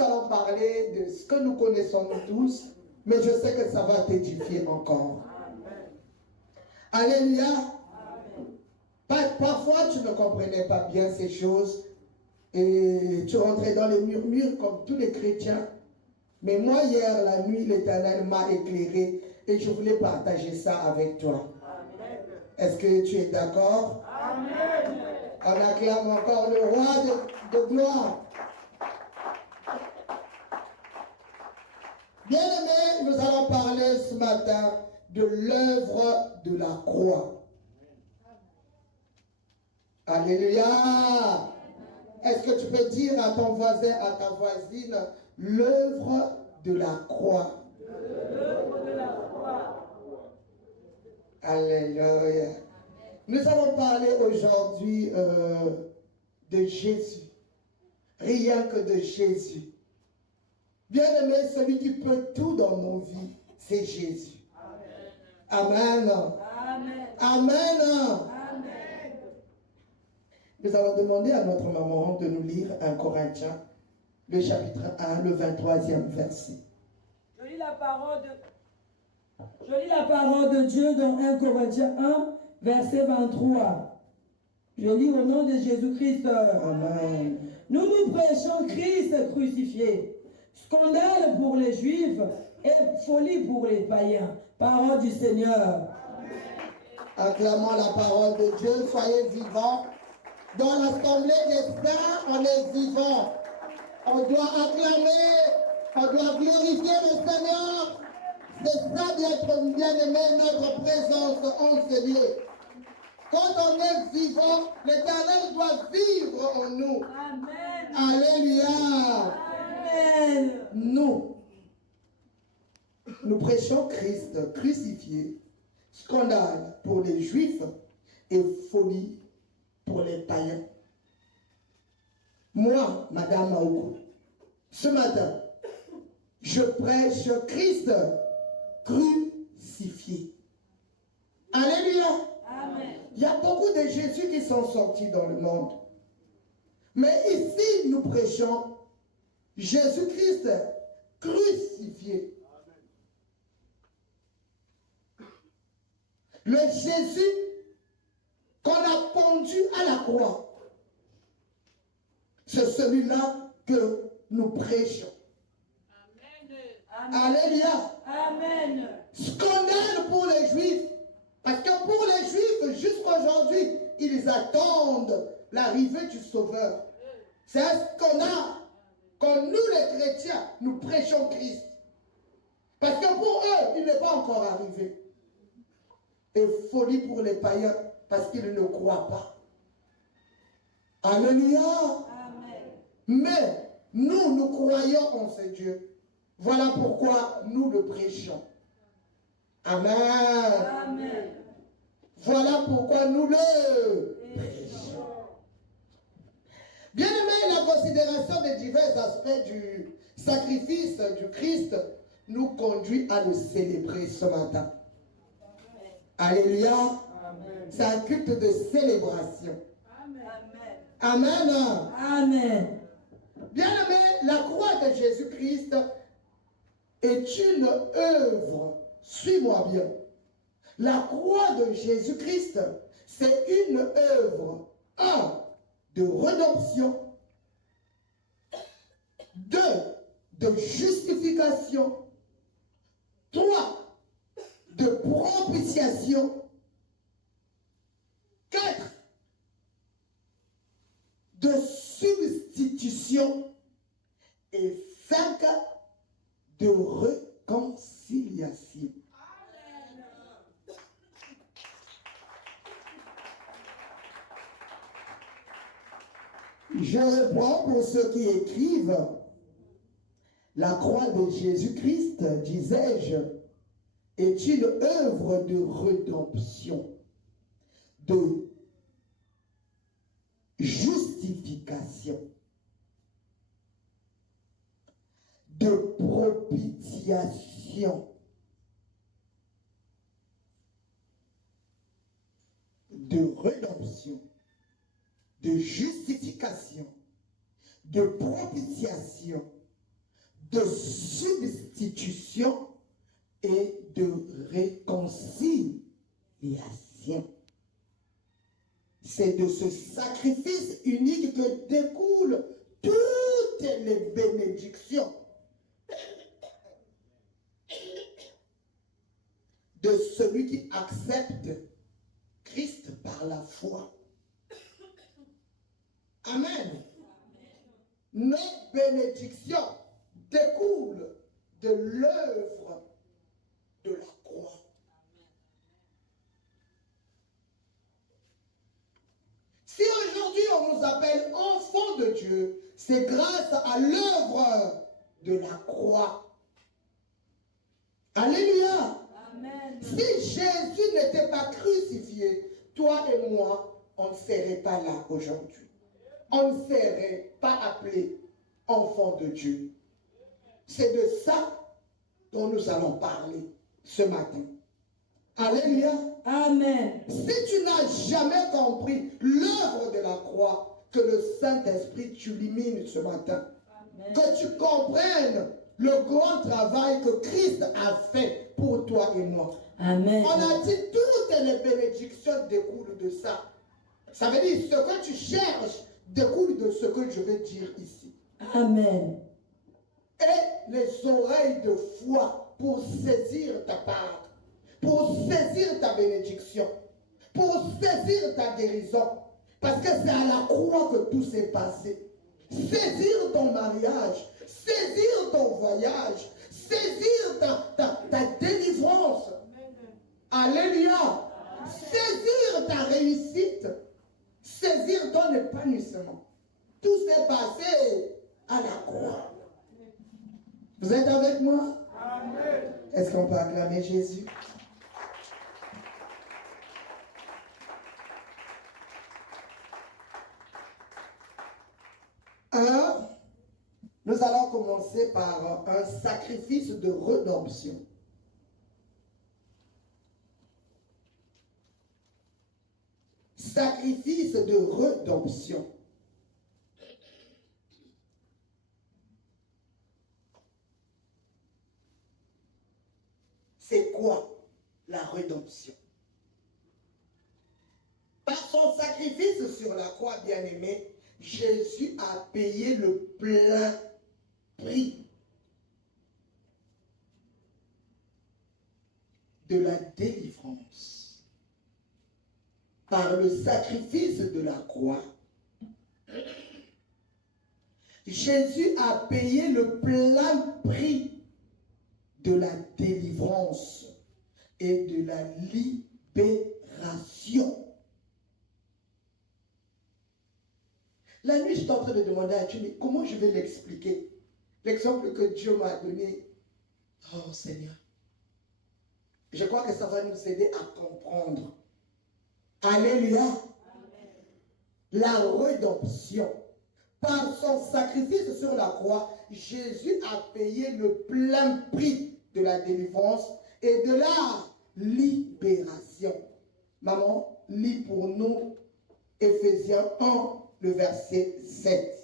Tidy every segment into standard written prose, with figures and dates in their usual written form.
allons parler de ce que nous connaissons nous tous, mais je sais que ça va t'édifier encore. Amen. Alléluia. Parfois, tu ne comprenais pas bien ces choses et tu rentrais dans les murmures comme tous les chrétiens. Mais moi, hier, la nuit, l'Éternel m'a éclairé et je voulais partager ça avec toi. Est-ce que tu es d'accord? Amen. On acclame encore le roi de gloire. Bien-aimés, nous allons parler ce matin de l'œuvre de la croix. Alléluia. Est-ce que tu peux dire à ton voisin, à ta voisine, l'œuvre de la croix? L'œuvre de la croix. Alléluia. Nous allons parler aujourd'hui de Jésus. Rien que de Jésus. Bien-aimé, celui qui peut tout dans nos vies, c'est Jésus. Amen. Amen. Amen. Amen. Nous allons demander à notre maman de nous lire 1 Corinthiens, le chapitre 1, le 23e verset. Je lis la parole de Dieu dans 1 Corinthiens 1, verset 23. Je lis au nom de Jésus-Christ. Amen. Nous prêchons Christ crucifié, scandale pour les Juifs et folie pour les païens. Parole du Seigneur. Acclamons la parole de Dieu, soyez vivants. Dans l'assemblée des saints, on est vivants. On doit acclamer, on doit glorifier le Seigneur. C'est ça d'être bien-aimé, notre présence en ce lieu. Quand on est vivant, l'Éternel doit vivre en nous. Amen. Alléluia. Amen. Nous prêchons Christ crucifié, scandale pour les Juifs et folie pour les païens. Moi, Madame Maoukou, ce matin, je prêche Christ crucifié. Alléluia. Amen. Il y a beaucoup de Jésus qui sont sortis dans le monde. Mais ici, nous prêchons Jésus-Christ crucifié. Le Jésus qu'on a pendu à la croix. C'est celui-là que nous prêchons. Amen. Alléluia. Amen. Scandale pour les Juifs. Parce que pour les Juifs, jusqu'à aujourd'hui, ils attendent l'arrivée du Sauveur. C'est un scandale. Quand nous, les chrétiens, nous prêchons Christ. Parce que pour eux, il n'est pas encore arrivé. Et folie pour les païens, parce qu'ils ne croient pas. Alléluia. Amen. Mais nous croyons en ce Dieu. Voilà pourquoi nous le prêchons. Amen. Amen. Voilà pourquoi nous le prêchons. Bien aimé, la considération des divers aspects du sacrifice du Christ nous conduit à le célébrer ce matin. Alléluia. C'est un culte de célébration. Amen. Amen. Amen. Bien aimé, la croix de Jésus-Christ est une œuvre. Suis-moi bien. La croix de Jésus-Christ, c'est une œuvre. 1. De rédemption. 2. De justification. 3. De propitiation. 4. De substitution. Et 5. De réconciliation. Je reprends pour ceux qui écrivent. La croix de Jésus-Christ, disais-je, est une œuvre de rédemption, de justification, de propitiation, de rédemption, de justification, de propitiation de substitution et de réconciliation. C'est de ce sacrifice unique que découlent toutes les bénédictions de celui qui accepte Christ par la foi. Amen. Nos bénédictions découlent de l'œuvre de la croix. Si aujourd'hui on nous appelle enfants de Dieu, c'est grâce à l'œuvre de la croix. Alléluia. Amen. Si Jésus n'était pas crucifié, toi et moi, on ne serait pas là aujourd'hui. On ne serait pas appelé enfants de Dieu. C'est de ça dont nous allons parler ce matin. Alléluia. Amen. Si tu n'as jamais compris l'œuvre de la croix, que le Saint-Esprit t'illumine ce matin. Amen. Que tu comprennes le grand travail que Christ a fait pour toi et moi. Amen. On a dit toutes les bénédictions découlent de ça. Ça veut dire ce que tu cherches découle de ce que je vais dire ici. Amen. Et les oreilles de foi pour saisir ta part, pour saisir ta bénédiction, pour saisir ta guérison. Parce que c'est à la croix que tout s'est passé. Saisir ton mariage, saisir ton voyage, saisir ta délivrance. Alléluia. Saisir ta réussite, saisir ton épanouissement. Tout s'est passé à la croix. Vous êtes avec moi? Amen. Est-ce qu'on peut acclamer Jésus? Alors, nous allons commencer par un sacrifice de rédemption. Sacrifice de rédemption. C'est quoi la rédemption? Par son sacrifice sur la croix, bien-aimé, Jésus a payé le plein prix de la délivrance. Par le sacrifice de la croix, Jésus a payé le plein prix de la délivrance et de la libération. La nuit, j'étais en train de demander à Dieu, mais comment je vais l'expliquer? L'exemple que Dieu m'a donné. Oh Seigneur. Je crois que ça va nous aider à comprendre. Alléluia. Amen. La rédemption. Par son sacrifice sur la croix, Jésus a payé le plein prix de la délivrance et de la libération. Maman, lis pour nous Ephésiens 1, le verset 7.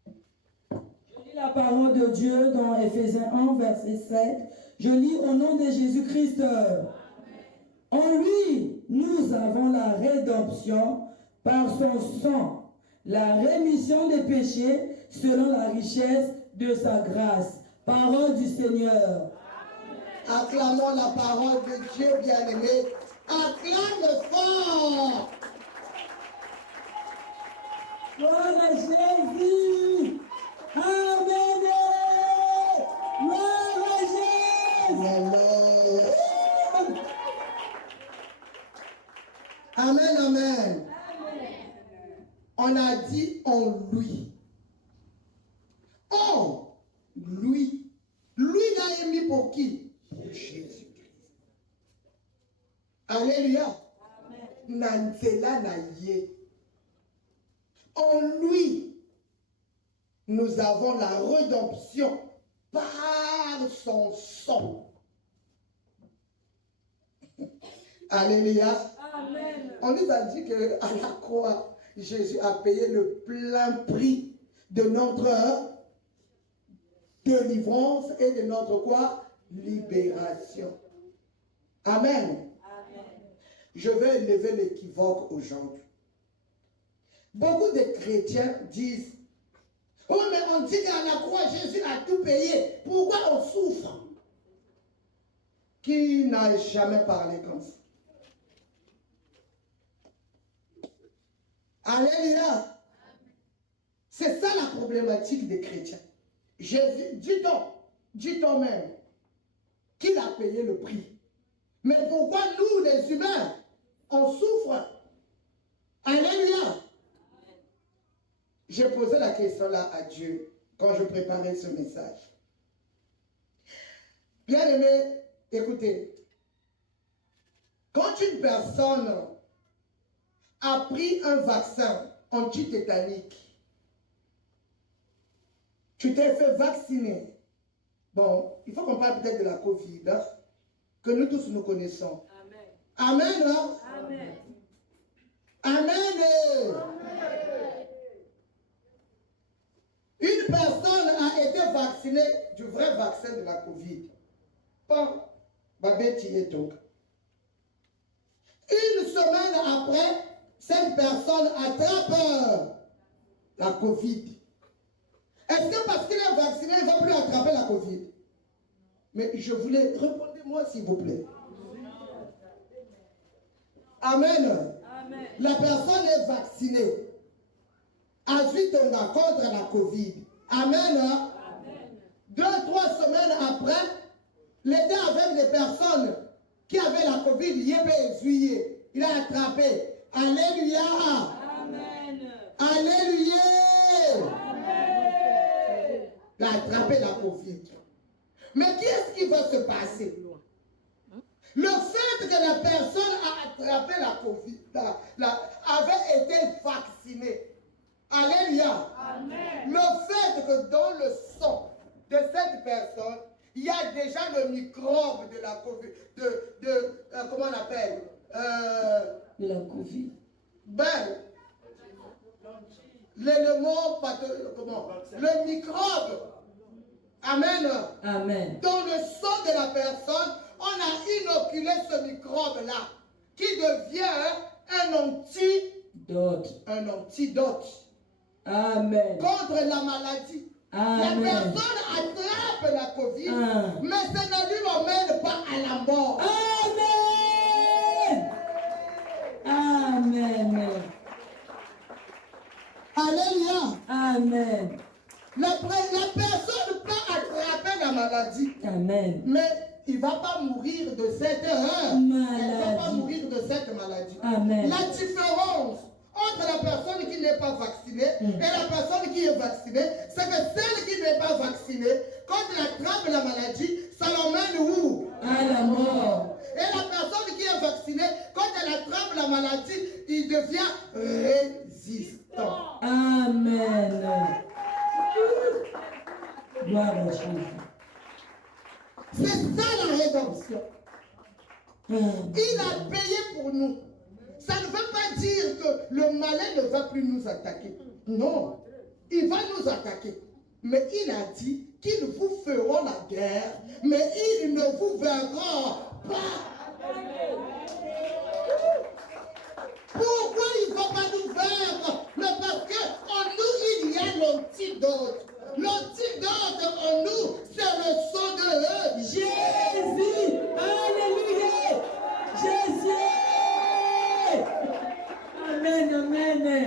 Je lis la parole de Dieu dans Ephésiens 1, verset 7. Je lis au nom de Jésus-Christ. En lui, nous avons la rédemption par son sang, la rémission des péchés selon la richesse de sa grâce. Parole du Seigneur. Acclamons la parole de Dieu, bien-aimé. Acclame fort. Gloire à Jésus. Amen. Gloire à Jésus. Amen, amen. On a dit en lui. En lui. Lui l'a émis pour qui? Pour Jésus-Christ. Alléluia. Nanzela na ye. En lui, nous avons la rédemption par son sang. Alléluia. Amen. On nous a dit qu'à la croix, Jésus a payé le plein prix de notre délivrance et de notre quoi? Libération. Amen. Je vais lever l'équivoque aujourd'hui. Beaucoup de chrétiens disent, oh mais on dit qu'à la croix Jésus a tout payé, pourquoi on souffre? Qui n'a jamais parlé comme ça? Alléluia. C'est ça la problématique des chrétiens. Jésus, dit-on même qu'il a payé le prix. Mais pourquoi nous, les humains, on souffre? Alléluia. J'ai posé la question là à Dieu quand je préparais ce message. Bien aimé, écoutez. Quand une personne a pris un vaccin anti-tétanique, tu t'es fait vacciner. Bon, il faut qu'on parle peut-être de la Covid, hein, que nous tous nous connaissons. Amen. Amen, hein? Amen. Amen. Amen. Une personne a été vaccinée du vrai vaccin de la Covid. Pas Babetiétok. Une semaine après, cette personne attrape la Covid. Est-ce que parce qu'il est vacciné, il ne va plus attraper la Covid? Mais je voulais, répondez-moi s'il vous plaît. Amen. Amen. La personne est vaccinée. Ensuite, on va contre la Covid. Amen. Amen. 2-3 semaines après, l'État avec les personnes qui avaient la Covid, il a attrapé. Alléluia. Amen. Alléluia. Amen. Il a attrapé la Covid. Mais qu'est-ce qui va se passer? Le fait que la personne a attrapé la Covid, avait été vaccinée. Alléluia. Amen. Le fait que dans le sang de cette personne, il y a déjà le microbe de la Covid, comment on appelle? La Covid. Ben, l'élément, comment? Le microbe. Amen. Amen. Dans le sang de la personne, on a inoculé ce microbe-là, qui devient un antidote. Amen. Contre la maladie. Amen. La personne attrape la Covid, mais ça ne lui emmène pas à la mort. Amen. Amen. Alléluia. Amen. La personne peut attraper la maladie. Amen. Mais il ne va pas mourir de cette maladie. Elle ne va pas mourir de cette maladie. Amen. La différence entre la personne qui n'est pas vaccinée et la personne qui est vaccinée, c'est que celle qui n'est pas vaccinée, quand elle attrape la maladie, ça l'emmène où? À la mort. Et la personne qui est vaccinée, quand elle attrape la maladie, il devient résistant. Amen. Gloire à Jésus. C'est ça la rédemption. Il a payé pour nous. Ça ne veut pas dire que le malin ne va plus nous attaquer. Non, il va nous attaquer. Mais il a dit qu'ils vous feront la guerre, mais ils ne vous vaincront pas. Pourquoi il ne va pas nous vaincre? Mais parce qu'en nous, il y a l'antidote. L'antidote en nous, c'est le sang de Jésus. Alléluia. Jésus. Amen, amen.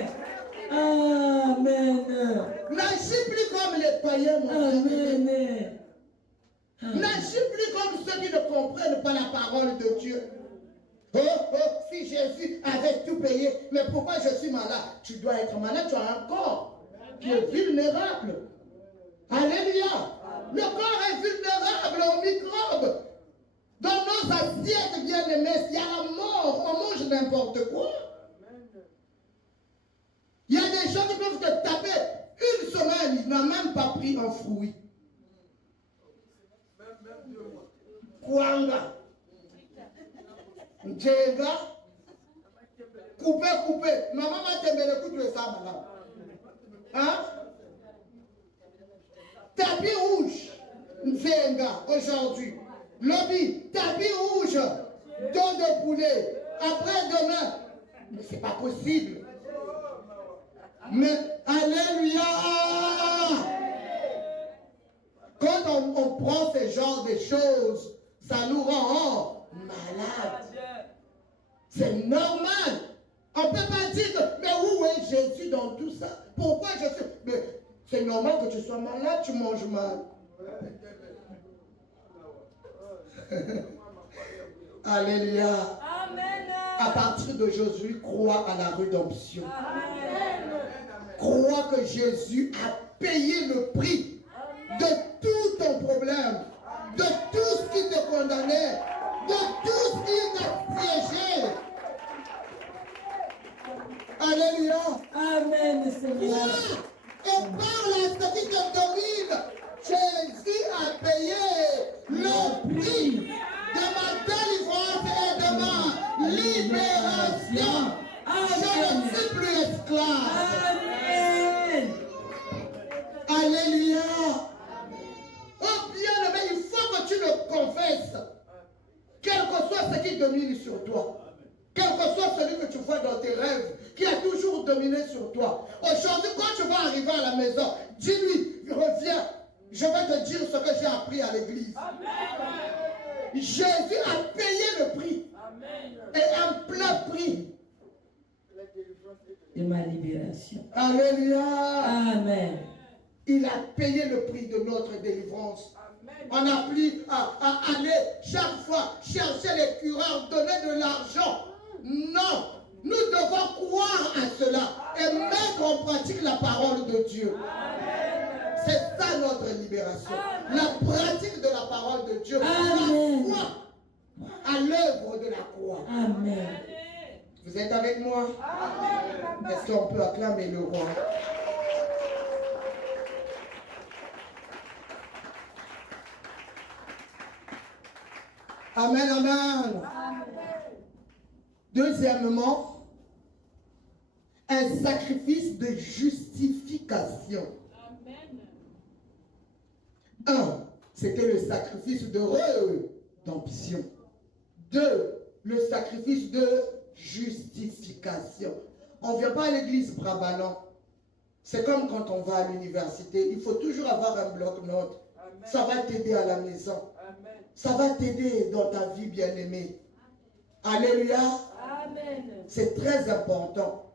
Amen. N'agis plus comme les païens, mon Amen. N'agis plus comme ceux qui ne comprennent pas la parole de Dieu. Oh, si Jésus avait tout payé, mais pourquoi je suis malade? Tu dois être malade, tu as un corps qui est vulnérable. Alléluia. Le corps est vulnérable aux microbes. Dans nos assiettes, bien aimés, il y a la mort, on mange n'importe quoi. Il y a des gens qui peuvent te taper une semaine, il n'a même pas pris un fruit. Kwanga. Djenga. Coupé. Maman va te mettre le coup de ça, madame. Hein? Tapis rouge. Venga, aujourd'hui. Lobby, tapis rouge, dos de poulet. Après demain. Mais c'est pas possible. Mais, alléluia. Quand on prend ce genre de choses, ça nous rend malades. C'est normal. On ne peut pas dire que, mais où est Jésus dans tout ça? Pourquoi je suis... Mais c'est normal que tu sois malade, tu manges mal. Alléluia. Amen. À partir d'aujourd'hui, crois à la rédemption. Amen. Crois que Jésus a payé le prix de tout ton problème, de tout ce qui te condamnait, de tout ce qui t'a piégé. Alléluia. Amen, Seigneur. Et par la ce qui te domine, Jésus a payé le prix de ma délivrance et de ma libération. Je ne suis plus esclave. Amen. Alléluia. Oh bien-aimé, il faut que tu le confesses. Quel que soit ce qui domine sur toi. Quel que soit celui que tu vois dans tes rêves, qui a toujours dominé sur toi. Aujourd'hui, quand tu vas arriver à la maison, dis-lui, reviens, je vais te dire ce que j'ai appris à l'église. Jésus a payé le prix. Et un plein prix. De ma libération. Alléluia. Amen. Il a payé le prix de notre délivrance. On n'a plus à aller chaque fois chercher les cureurs, donner de l'argent. Non, nous devons croire à cela et mettre en pratique la parole de Dieu. C'est ça notre libération. La pratique de la parole de Dieu. Amen. La foi à l'œuvre de la croix. Amen. Vous êtes avec moi? Est-ce qu'on peut acclamer le roi? Amen, amen. Deuxièmement, un sacrifice de justification. Un, c'était le sacrifice de rédemption. Deux, le sacrifice de justification. On ne vient pas à l'église brabanant. C'est comme quand on va à l'université. Il faut toujours avoir un bloc-notes. Ça va t'aider à la maison. Ça va t'aider dans ta vie bien-aimée. Alléluia. Amen. C'est très important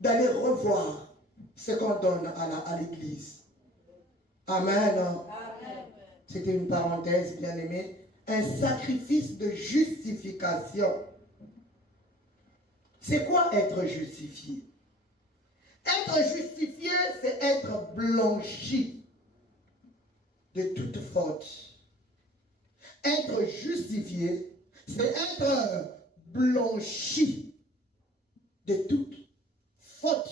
d'aller revoir ce qu'on donne à l'église. Amen. C'était une parenthèse, bien-aimée. Un sacrifice de justification. C'est quoi être justifié? Être justifié, c'est être blanchi de toute faute. Être justifié, c'est être blanchi de toute faute.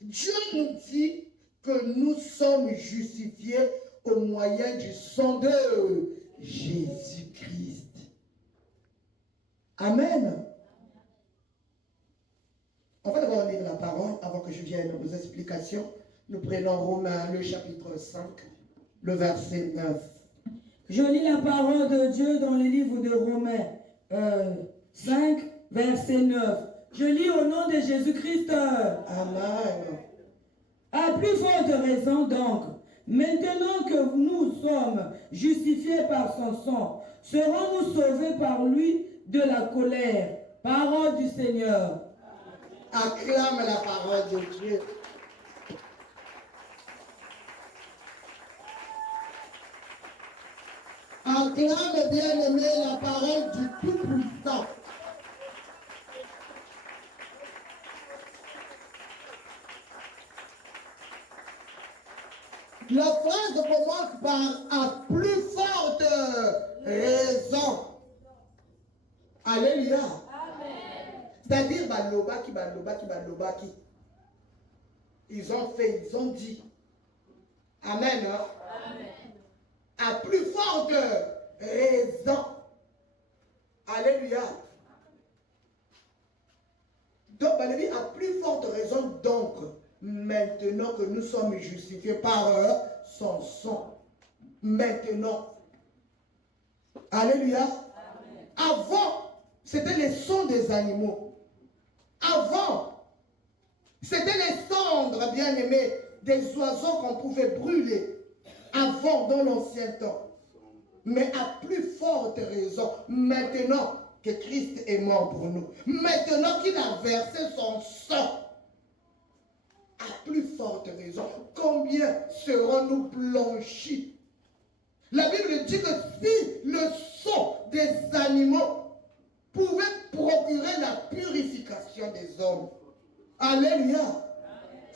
Dieu nous dit que nous sommes justifiés au moyen du sang de Jésus-Christ. Amen. On va d'abord lire la parole avant que je vienne aux explications. Nous prenons Romains, le chapitre 5, le verset 9. Je lis la parole de Dieu dans le livre de Romains 5, verset 9. Je lis au nom de Jésus-Christ. Amen. À plus forte raison donc, maintenant que nous sommes justifiés par son sang, serons-nous sauvés par lui de la colère. Parole du Seigneur. Acclame la parole de Dieu. Acclame, bien-aimé, la parole du Tout-Puissant. La phrase commence par « à plus forte raison ». Alléluia. C'est-à-dire, balobaki. Ils ont fait, ils ont dit. Amen. Hein? Amen. À plus forte raison. Alléluia. Donc, à plus forte raison, donc, maintenant que nous sommes justifiés par son sang. Maintenant. Alléluia. Amen. Avant, c'était les sons des animaux. Avant, c'était les cendres, bien aimés, des oiseaux qu'on pouvait brûler. Avant, dans l'ancien temps. Mais à plus forte raison, maintenant que Christ est mort pour nous, maintenant qu'il a versé son sang, à plus forte raison, combien serons-nous blanchis? La Bible dit que si le sang des animaux pouvait procurer la purification des hommes, alléluia,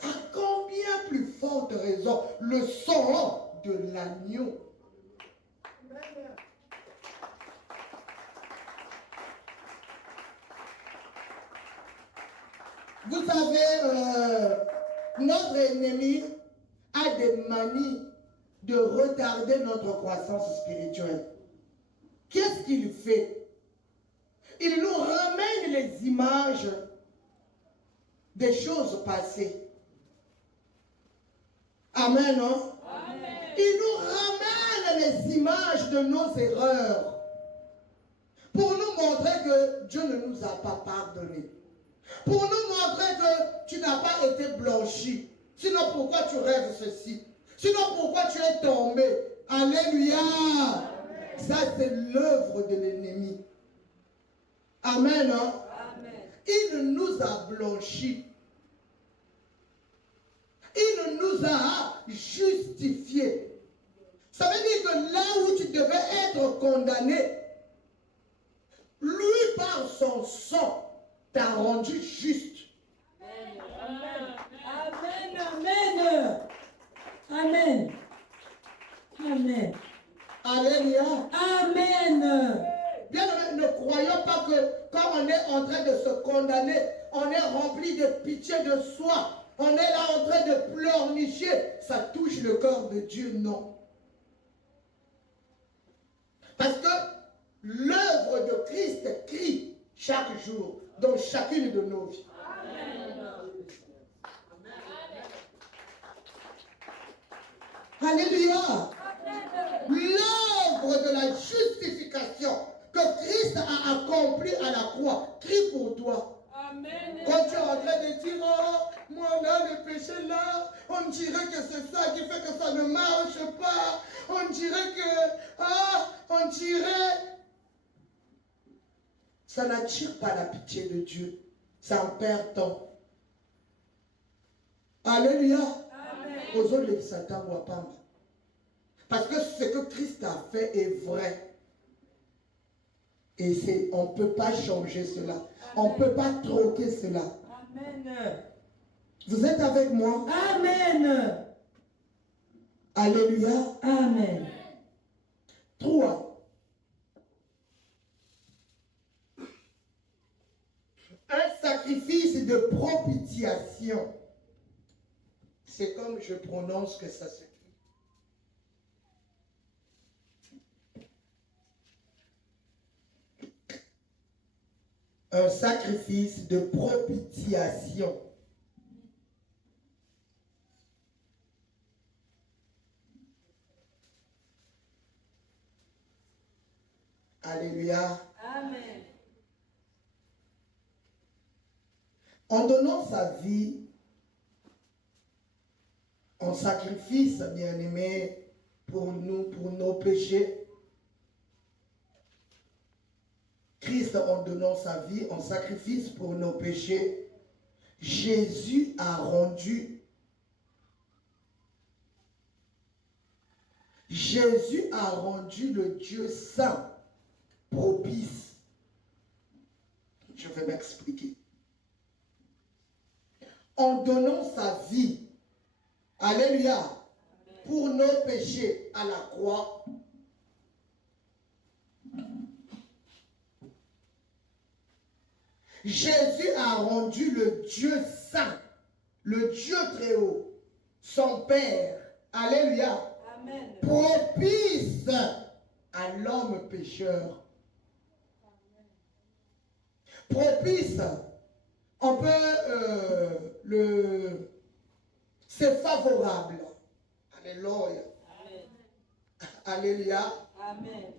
à combien plus forte raison le sang de l'agneau? Vous savez, notre ennemi a des manies de retarder notre croissance spirituelle. Qu'est-ce qu'il fait? Il nous ramène les images des choses passées. Amen, non? Amen. Il nous ramène les images de nos erreurs pour nous montrer que Dieu ne nous a pas pardonné. Pour nous montrer que tu n'as pas été blanchi. Sinon, pourquoi tu rêves ceci? Sinon, pourquoi tu es tombé? Alléluia. Amen. Ça, c'est l'œuvre de l'ennemi. Amen, hein? Amen. Il nous a blanchis. Il nous a justifiés. Ça veut dire que là où tu devais être condamné, lui, par son sang, t'a rendu juste. Amen. Amen. Amen. Amen. Alléluia. Amen. Bien, ne croyons pas que quand on est en train de se condamner, on est rempli de pitié de soi. On est là en train de pleurnicher. Ça touche le cœur de Dieu, non. Parce que l'œuvre de Christ crie chaque jour dans chacune de nos vies. Amen. Alléluia. L'œuvre de la justification que Christ a accomplie à la croix crie pour toi. Amen. Quand tu es en train de dire, oh, moi là, le péché là, on dirait que c'est ça qui fait que ça ne marche pas. On dirait que, on dirait. Ça n'attire pas la pitié de Dieu. Ça en perd temps. Alléluia. Aux autres, les Satan ne voient pas. Parce que ce que Christ a fait est vrai. Et on ne peut pas changer cela. Amen. On ne peut pas troquer cela. Amen. Vous êtes avec moi? Amen. Alléluia. Amen. 3. Un sacrifice de propitiation. C'est comme je prononce que ça s'écrit. Un sacrifice de propitiation. Alléluia. Amen. En donnant sa vie en sacrifice, bien-aimé, pour nous, pour nos péchés, Christ, en donnant sa vie en sacrifice pour nos péchés, Jésus a rendu le Dieu saint propice. Je vais m'expliquer. En donnant sa vie, alléluia, pour nos péchés à la croix, Jésus a rendu le Dieu saint, le Dieu très haut, son Père, alléluia, amen, propice à l'homme pécheur. Propice, on peut c'est favorable. Alléluia. Alléluia. Amen.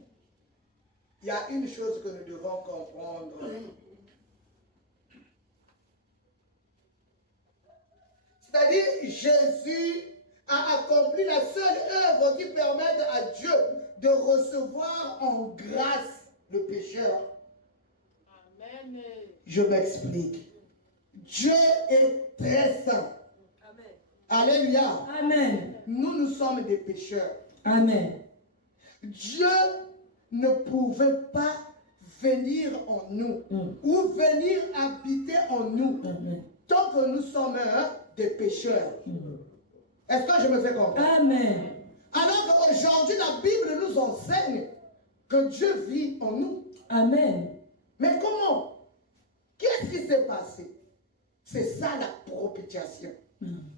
Il y a une chose que nous devons comprendre. C'est-à-dire, Jésus a accompli la seule œuvre qui permette à Dieu de recevoir en grâce le pécheur. Amen. Je m'explique. Dieu est très saint. Amen. Alléluia. Amen. Nous sommes des pécheurs. Amen. Dieu ne pouvait pas venir en nous ou venir habiter en nous tant que nous sommes des pécheurs. Est-ce que je me fais comprendre? Amen. Alors qu'aujourd'hui, la Bible nous enseigne que Dieu vit en nous. Amen. Mais comment? Qu'est-ce qui s'est passé? C'est ça la propitiation.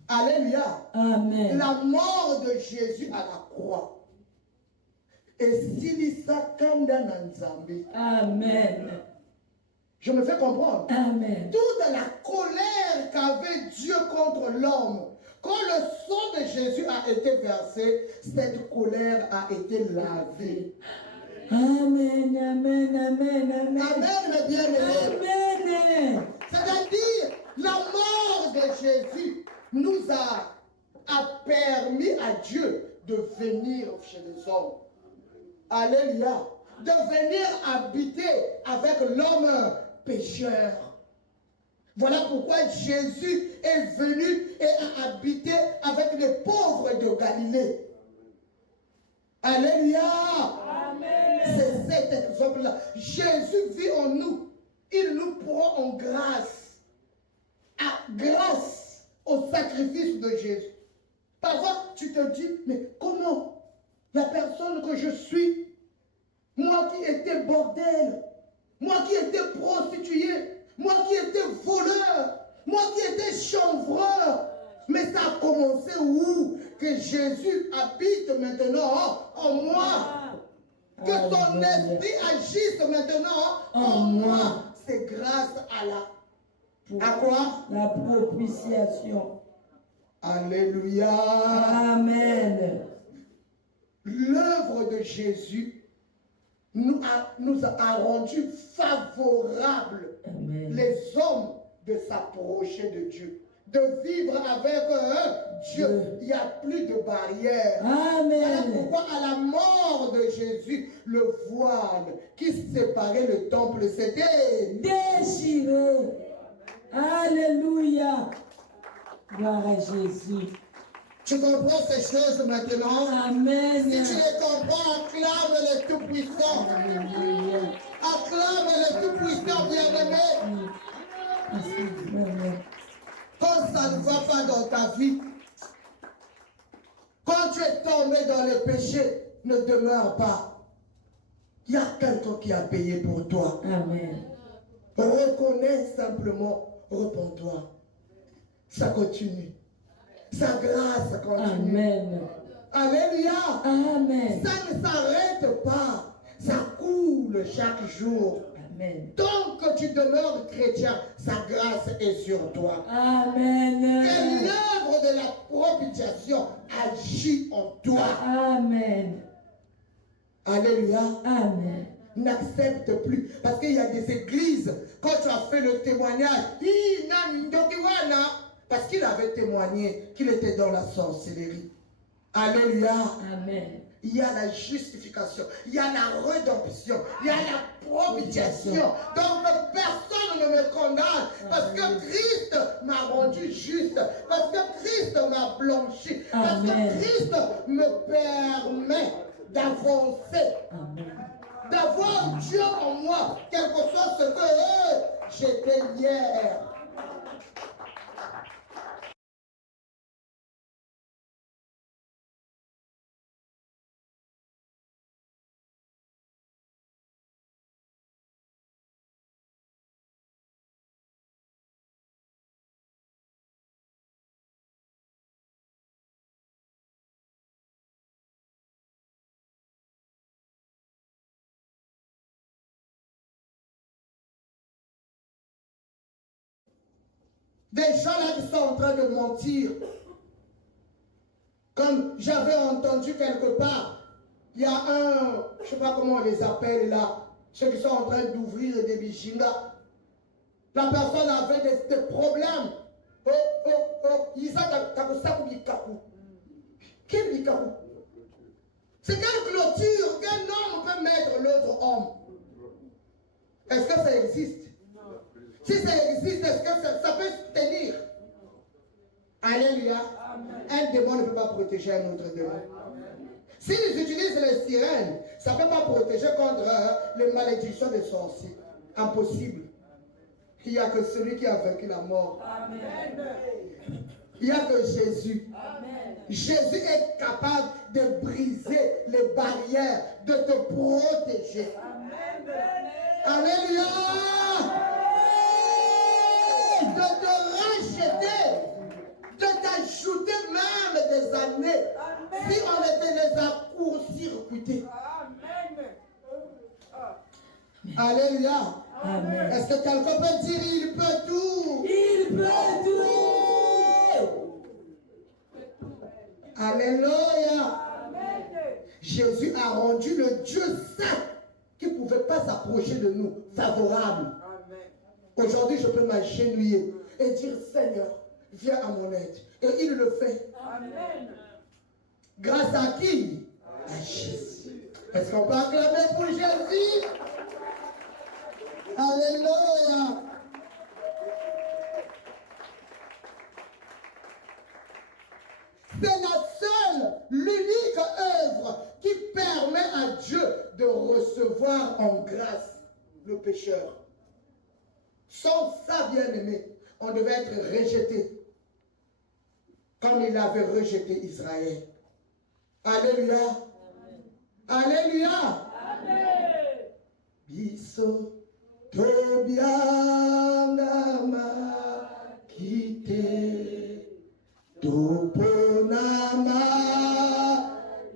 Alléluia. Amen. La mort de Jésus à la croix. Et Silisa Kanda Nanzambi. Amen. Je me fais comprendre. Amen. Toute la colère qu'avait Dieu contre l'homme, quand le sang de Jésus a été versé, cette colère a été lavée. Amen. Amen. Amen. Amen. Amen, mes bien-aimés. Amen. C'est-à-dire, la mort de Jésus nous a permis à Dieu de venir chez les hommes. Alléluia. De venir habiter avec l'homme pécheur. Voilà pourquoi Jésus est venu et a habité avec les pauvres de Galilée. Alléluia. C'est cet exemple-là. Jésus vit en nous. Il nous prend en grâce. Grâce au sacrifice de Jésus. Parfois, tu te dis, mais comment la personne que je suis, moi qui étais bordel, moi qui étais prostituée, moi qui étais voleur, moi qui étais chanvreur, mais ça a commencé où? Que Jésus habite maintenant en moi. Que son esprit agisse maintenant en moi. C'est grâce à à quoi? La propitiation. Alléluia. Amen. L'œuvre de Jésus nous a rendu favorables, Amen. les hommes, de s'approcher de Dieu, de vivre avec Dieu. Il n'y a plus de barrière. Voilà Amen. pourquoi à la mort de Jésus, le voile qui séparait le temple, c'était Déchiré. Alléluia. Gloire à Jésus. Tu comprends ces choses maintenant? Amen. Si tu les comprends, acclame le Tout-Puissant. Alléluia. Acclame le Tout-Puissant, bien-aimé. Quand ça ne va pas dans ta vie, quand tu es tombé dans le péché, ne demeure pas. Il y a quelqu'un qui a payé pour toi. Amen. Reconnais simplement, repens-toi. Ça continue. Sa grâce continue. Amen. Alléluia. Amen. Ça ne s'arrête pas. Ça coule chaque jour. Amen. Tant que tu demeures chrétien, sa grâce est sur toi. Amen. Et l'œuvre de la propitiation agit en toi. Amen. Alléluia. Amen. N'accepte plus. Parce qu'il y a des églises, quand tu as fait le témoignage, parce qu'il avait témoigné qu'il était dans la sorcellerie. Alléluia. Amen. Il y a la justification, il y a la rédemption, il y a la propitiation. Donc personne ne me condamne parce que Christ m'a rendu juste, parce que Christ m'a blanchi, parce que Christ me permet d'avancer, d'avoir Dieu en moi, quel que soit ce que j'étais hier. Des gens là qui sont en train de mentir. Comme j'avais entendu quelque part, il y a un, je ne sais pas comment on les appelle là, ceux qui sont en train d'ouvrir des bijingas. La personne avait des problèmes. Quel bikaku? C'est quelle clôture qu'un homme peut mettre l'autre homme? Est-ce que ça existe? Si ça existe, est-ce que ça peut se tenir? Alléluia. Un démon ne peut pas protéger un autre démon. S'ils utilisent les sirènes, ça ne peut pas protéger contre les malédictions des sorciers. Impossible. Il n'y a que celui qui a vaincu la mort. Il n'y a que Jésus. Jésus est capable de briser les barrières, de te protéger. Alléluia. De te racheter, de t'ajouter même des années. Si on était les a court-circuités. Alléluia. Est-ce que quelqu'un peut dire il peut tout? Il peut tout. Alléluia. Jésus a rendu le Dieu saint qui ne pouvait pas s'approcher de nous favorable. Aujourd'hui, je peux m'agenouiller et dire Seigneur, viens à mon aide. Et il le fait. Amen. Grâce à qui? À Jésus. Est-ce qu'on peut acclamer pour Jésus? Alléluia. C'est la seule, l'unique œuvre qui permet à Dieu de recevoir en grâce le pécheur. Sans ça, bien-aimé, on devait être rejeté, comme il avait rejeté Israël. Alléluia. Alléluia. Amen. Biso tobiangama kite toponama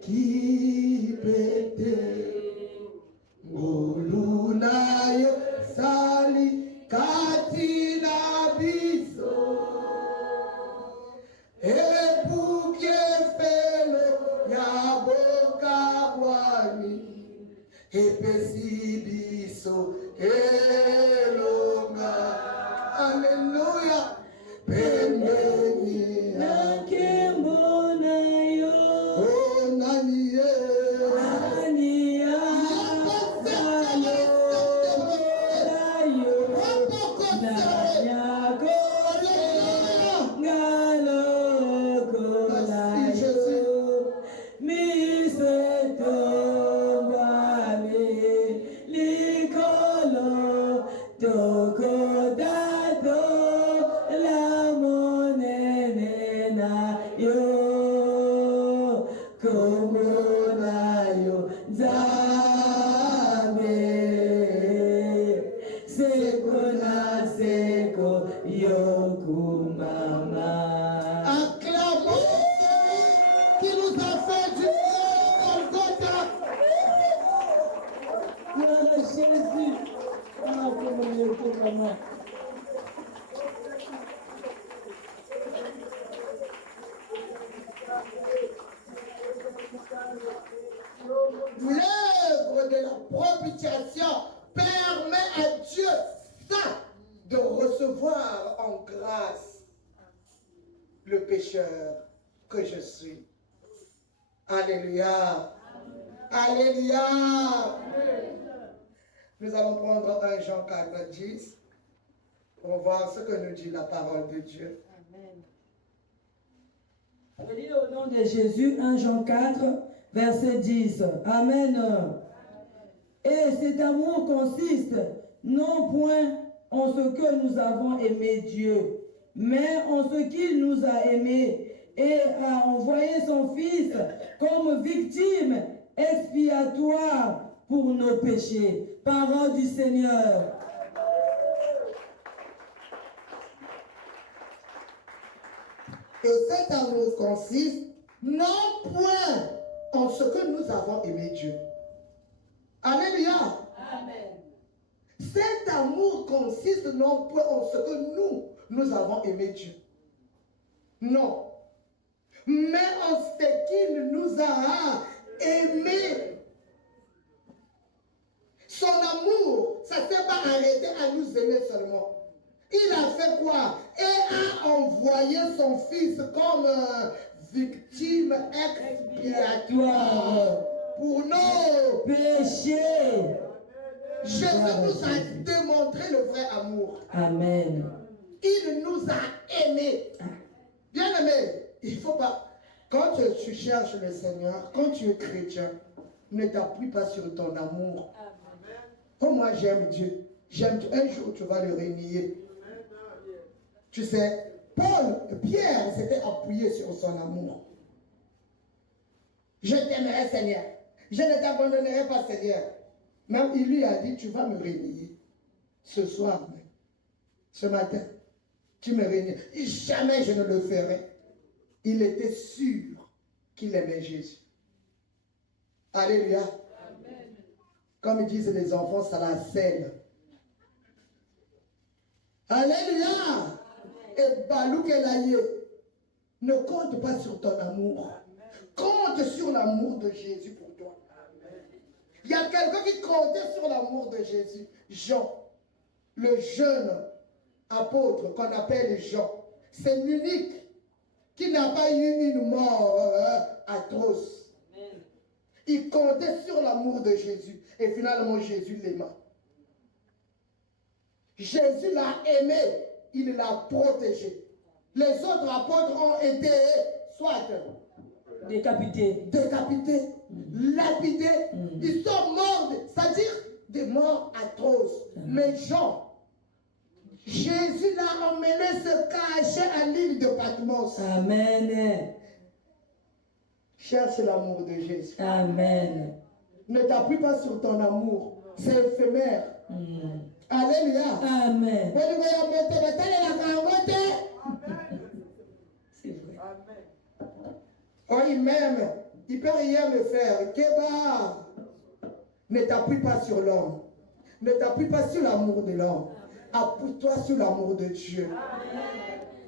kipete ngolunayo sali katina biso epuke felo ya boka bwani epesi biso elonga. Alléluia. Pembeni Nakimbonayo. oh naniye Ania. L'œuvre de la propitiation permet à Dieu saint de recevoir en grâce le pécheur que je suis. Alléluia. Alléluia. Nous allons prendre 1 Jean 4, 10 pour voir ce que nous dit la parole de Dieu. Amen. Je lis au nom de Jésus 1 Jean 4, verset 10. Amen. Et cet amour consiste non point en ce que nous avons aimé Dieu, mais en ce qu'il nous a aimés et a envoyé son Fils comme victime expiatoire pour nos péchés. Parole du Seigneur. Et cet amour consiste non point en ce que nous avons aimé Dieu. Alléluia. Amen. Cet amour consiste non point en ce que nous avons aimé Dieu. Non. Mais en ce envoyé son Fils comme victime expiatoire pour nos péchés. Jésus nous a démontré le vrai amour. Amen. Il nous a aimés. Bien aimé, il ne faut pas. Quand tu cherches le Seigneur, quand tu es chrétien, ne t'appuie pas sur ton amour. Oh, moi j'aime Dieu. J'aime Dieu. Un jour tu vas le renier. Tu sais, Pierre s'était appuyé sur son amour. Je t'aimerai, Seigneur. Je ne t'abandonnerai pas, Seigneur. Même il lui a dit, tu vas me renier. Ce soir, ce matin, tu me renies. Jamais je ne le ferai. Il était sûr qu'il aimait Jésus. Alléluia. Amen. Comme disent les enfants, ça la scelle. Alléluia. Amen. Et Balou Kelaye, ne compte pas sur ton amour. Amen. Compte sur l'amour de Jésus pour toi. Amen. Il y a quelqu'un qui comptait sur l'amour de Jésus. Jean, le jeune apôtre qu'on appelle Jean. C'est l'unique qui n'a pas eu une mort atroce. Amen. Il comptait sur l'amour de Jésus. Et finalement, Jésus l'aima. Jésus l'a aimé. Il l'a protégé. Les autres apôtres ont été soit décapités, lapidés. Ils sont morts, c'est-à-dire des morts atroces. Mais Jean, Jésus l'a emmené se cacher à l'île de Patmos. Amen. Cherche l'amour de Jésus. Amen. Ne t'appuie pas sur ton amour. C'est éphémère. Alléluia. Amen. C'est vrai. Oh, il m'aime. Il peut rien me faire. Kéba. Ne t'appuie pas sur l'homme. Ne t'appuie pas sur l'amour de l'homme. Appuie-toi sur l'amour de Dieu.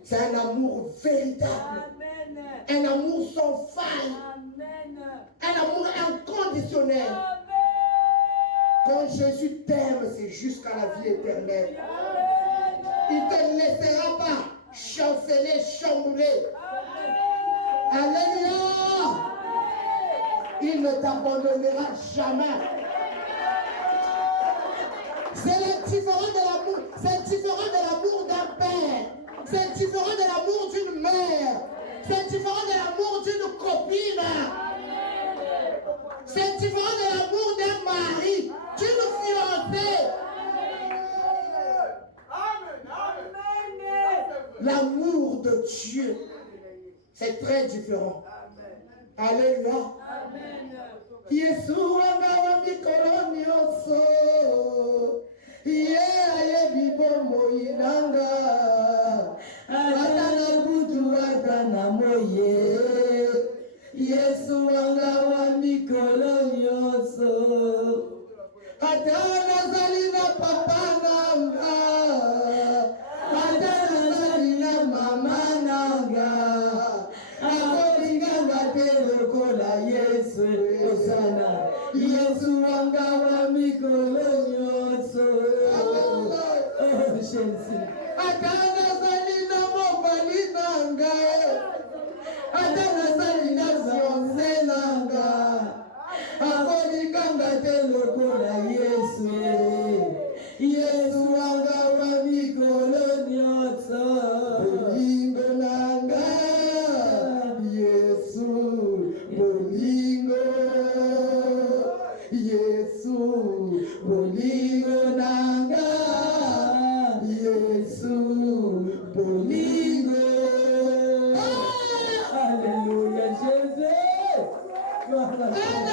C'est un amour véritable. Amen. Un amour sans faille. Amen. Un amour inconditionnel. Amen. Quand Jésus t'aime, c'est jusqu'à la vie éternelle. Amen. Il ne te laissera pas chanceler, chambouler. Alléluia. Il ne t'abandonnera jamais. C'est différent de l'amour. C'est différent de l'amour d'un père. C'est différent de l'amour d'une mère. C'est différent de l'amour d'une copine. C'est différent de l'amour d'un mari, d'une fiancée. L'amour de Dieu, c'est très différent. Alléluia. Yesu anga mikolo nyonso. Ye bibomo inanga. Atana butu atana moye. Yesu anga mikolo nyonso. Atana zalina papa nanga. Atana zalina mama nanga. Akolinga te lokola Yesu osana. Yesu anga mikolo nyonso. Oh Jésus. Atana zalina mobali nanga. Atana zalina fiancé nanga. Akolinga te lokola Yesu. Yesu anga mikolo nyonso. Bolingo nanga. Yesu bolingo. Yesu bolingo nanga. Yesu bolingo. Alléluia, Jésus. Un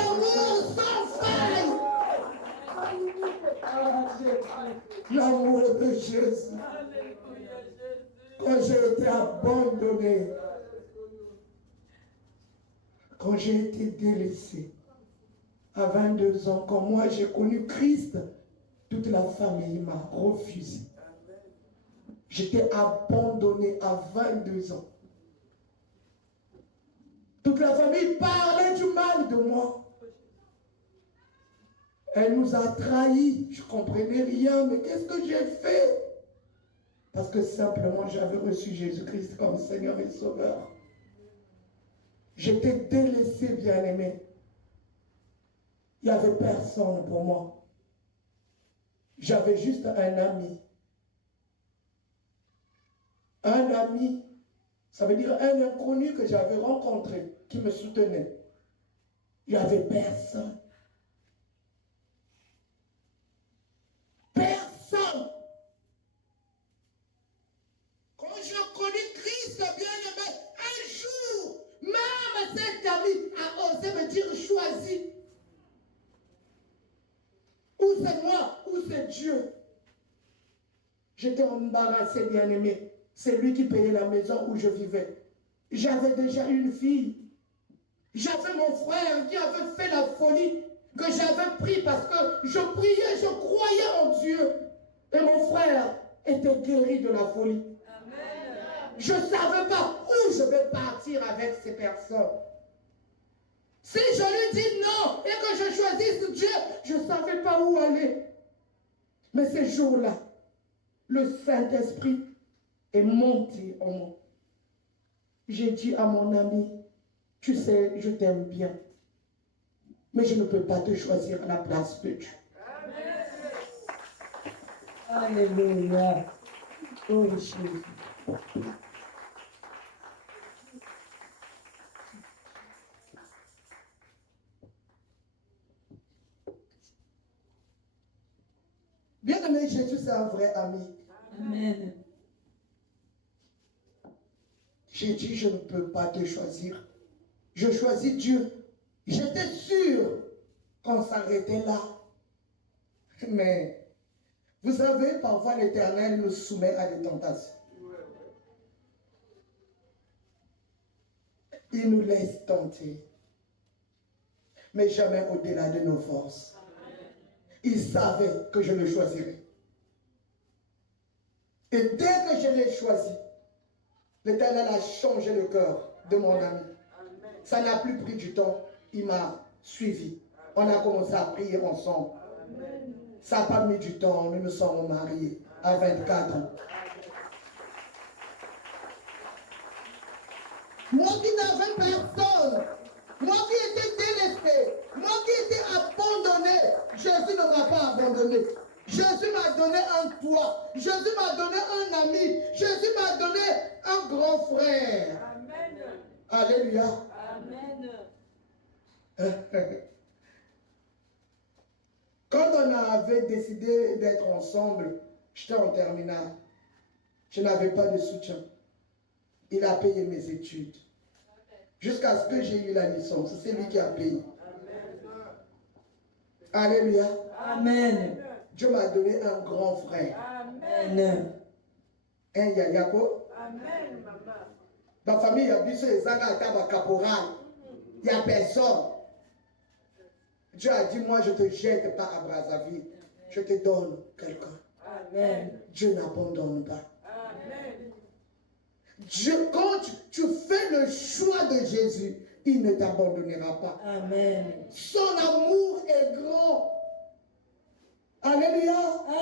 amour sans faille. L'amour de Jésus. Quand j'ai été abandonné, quand j'ai été délaissé, à 22 ans, quand moi j'ai connu Christ, toute la famille m'a refusé. J'étais abandonné à 22 ans. Toute la famille parlait du mal de moi. Elle nous a trahis. Je ne comprenais rien, mais qu'est-ce que j'ai fait? Parce que simplement j'avais reçu Jésus-Christ comme Seigneur et Sauveur. J'étais délaissé, bien-aimé. Il n'y avait personne pour moi. J'avais juste un ami. Un ami, ça veut dire un inconnu que j'avais rencontré, qui me soutenait. Il n'y avait personne. Personne. Quand j'ai connu Christ, bien-aimé, un jour, même cet ami a osé me dire choisis. Ou c'est moi, ou c'est Dieu. J'étais embarrassé, bien-aimé. C'est lui qui payait la maison où je vivais. J'avais déjà une fille. J'avais mon frère qui avait fait la folie que j'avais pris parce que je priais, je croyais en Dieu. Et mon frère était guéri de la folie. Amen. Je ne savais pas où je vais partir avec ces personnes. Si je lui dis non et que je choisisse Dieu, je ne savais pas où aller. Mais ces jours-là, le Saint-Esprit est monté en moi. J'ai dit à mon ami, tu sais, je t'aime bien, mais je ne peux pas te choisir à la place de Dieu. Alléluia. Oh Jésus. Bien-aimé, Jésus, c'est un vrai ami. Amen. J'ai dit, je ne peux pas te choisir. Je choisis Dieu. J'étais sûr qu'on s'arrêtait là. Mais, vous savez, parfois l'Éternel nous soumet à des tentations. Il nous laisse tenter. Mais jamais au-delà de nos forces. Il savait que je le choisirais. Et dès que je l'ai choisi, l'Éternel a changé le cœur de mon ami. Ça n'a plus pris du temps. Il m'a suivi. On a commencé à prier ensemble. Ça n'a pas mis du temps. Nous nous sommes mariés à 24 ans. Moi qui n'avais personne, moi qui étais délaissé, moi qui étais abandonné, Jésus ne m'a pas abandonné. Jésus m'a donné un toit. Jésus m'a donné un ami. Jésus m'a donné un grand frère. Amen. Alléluia. Amen. Quand on avait décidé d'être ensemble, j'étais en terminale. Je n'avais pas de soutien. Il a payé mes études. Jusqu'à ce que j'ai eu la licence. C'est lui qui a payé. Amen. Alléluia. Amen. Dieu m'a donné un grand frère. Amen. Un Yayako. Amen, maman. Ma famille a vu les Zaga à caporal. Il n'y a personne. Dieu a dit, moi je ne te jette pas à Brazzaville. Je te donne quelqu'un. Amen. Dieu n'abandonne pas. Amen. Dieu, quand tu fais le choix de Jésus, il ne t'abandonnera pas. Amen. Son amour est grand. Alléluia.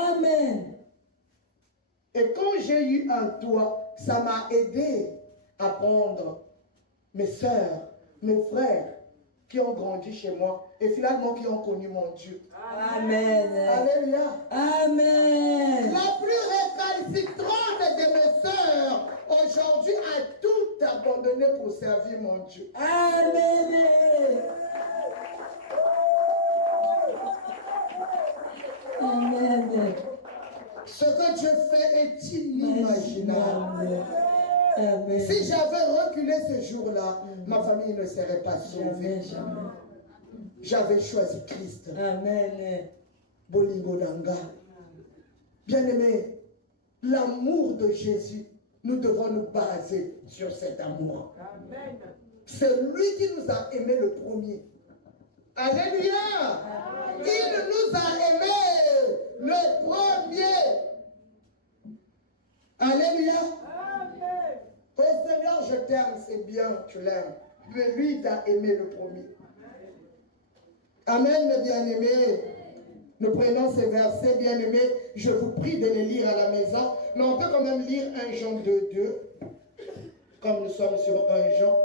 Amen. Et quand j'ai eu un toit, ça m'a aidé à prendre mes sœurs, mes frères qui ont grandi chez moi et finalement qui ont connu mon Dieu. Amen. Alléluia. Amen. La plus récalcitrante de mes sœurs aujourd'hui a tout abandonné pour servir mon Dieu. Amen. Amen. Ce que Dieu fait est inimaginable. Amen. Si j'avais reculé ce jour-là, ma famille ne serait pas sauvée. Jamais. J'avais choisi Christ. Amen. Bolingo Nanga. Bien-aimé, l'amour de Jésus, nous devons nous baser sur cet amour. Amen. C'est lui qui nous a aimés le premier. Alléluia. Il nous a aimés le premier. Alléluia. Amen. Oh Seigneur, je t'aime, c'est bien, tu l'aimes. Mais lui t'a aimé le premier. Amen, mes bien-aimés. Nous prenons ces versets, bien-aimés. Je vous prie de les lire à la maison. Mais on peut quand même lire 1 Jean 2:2. Comme nous sommes sur 1 Jean.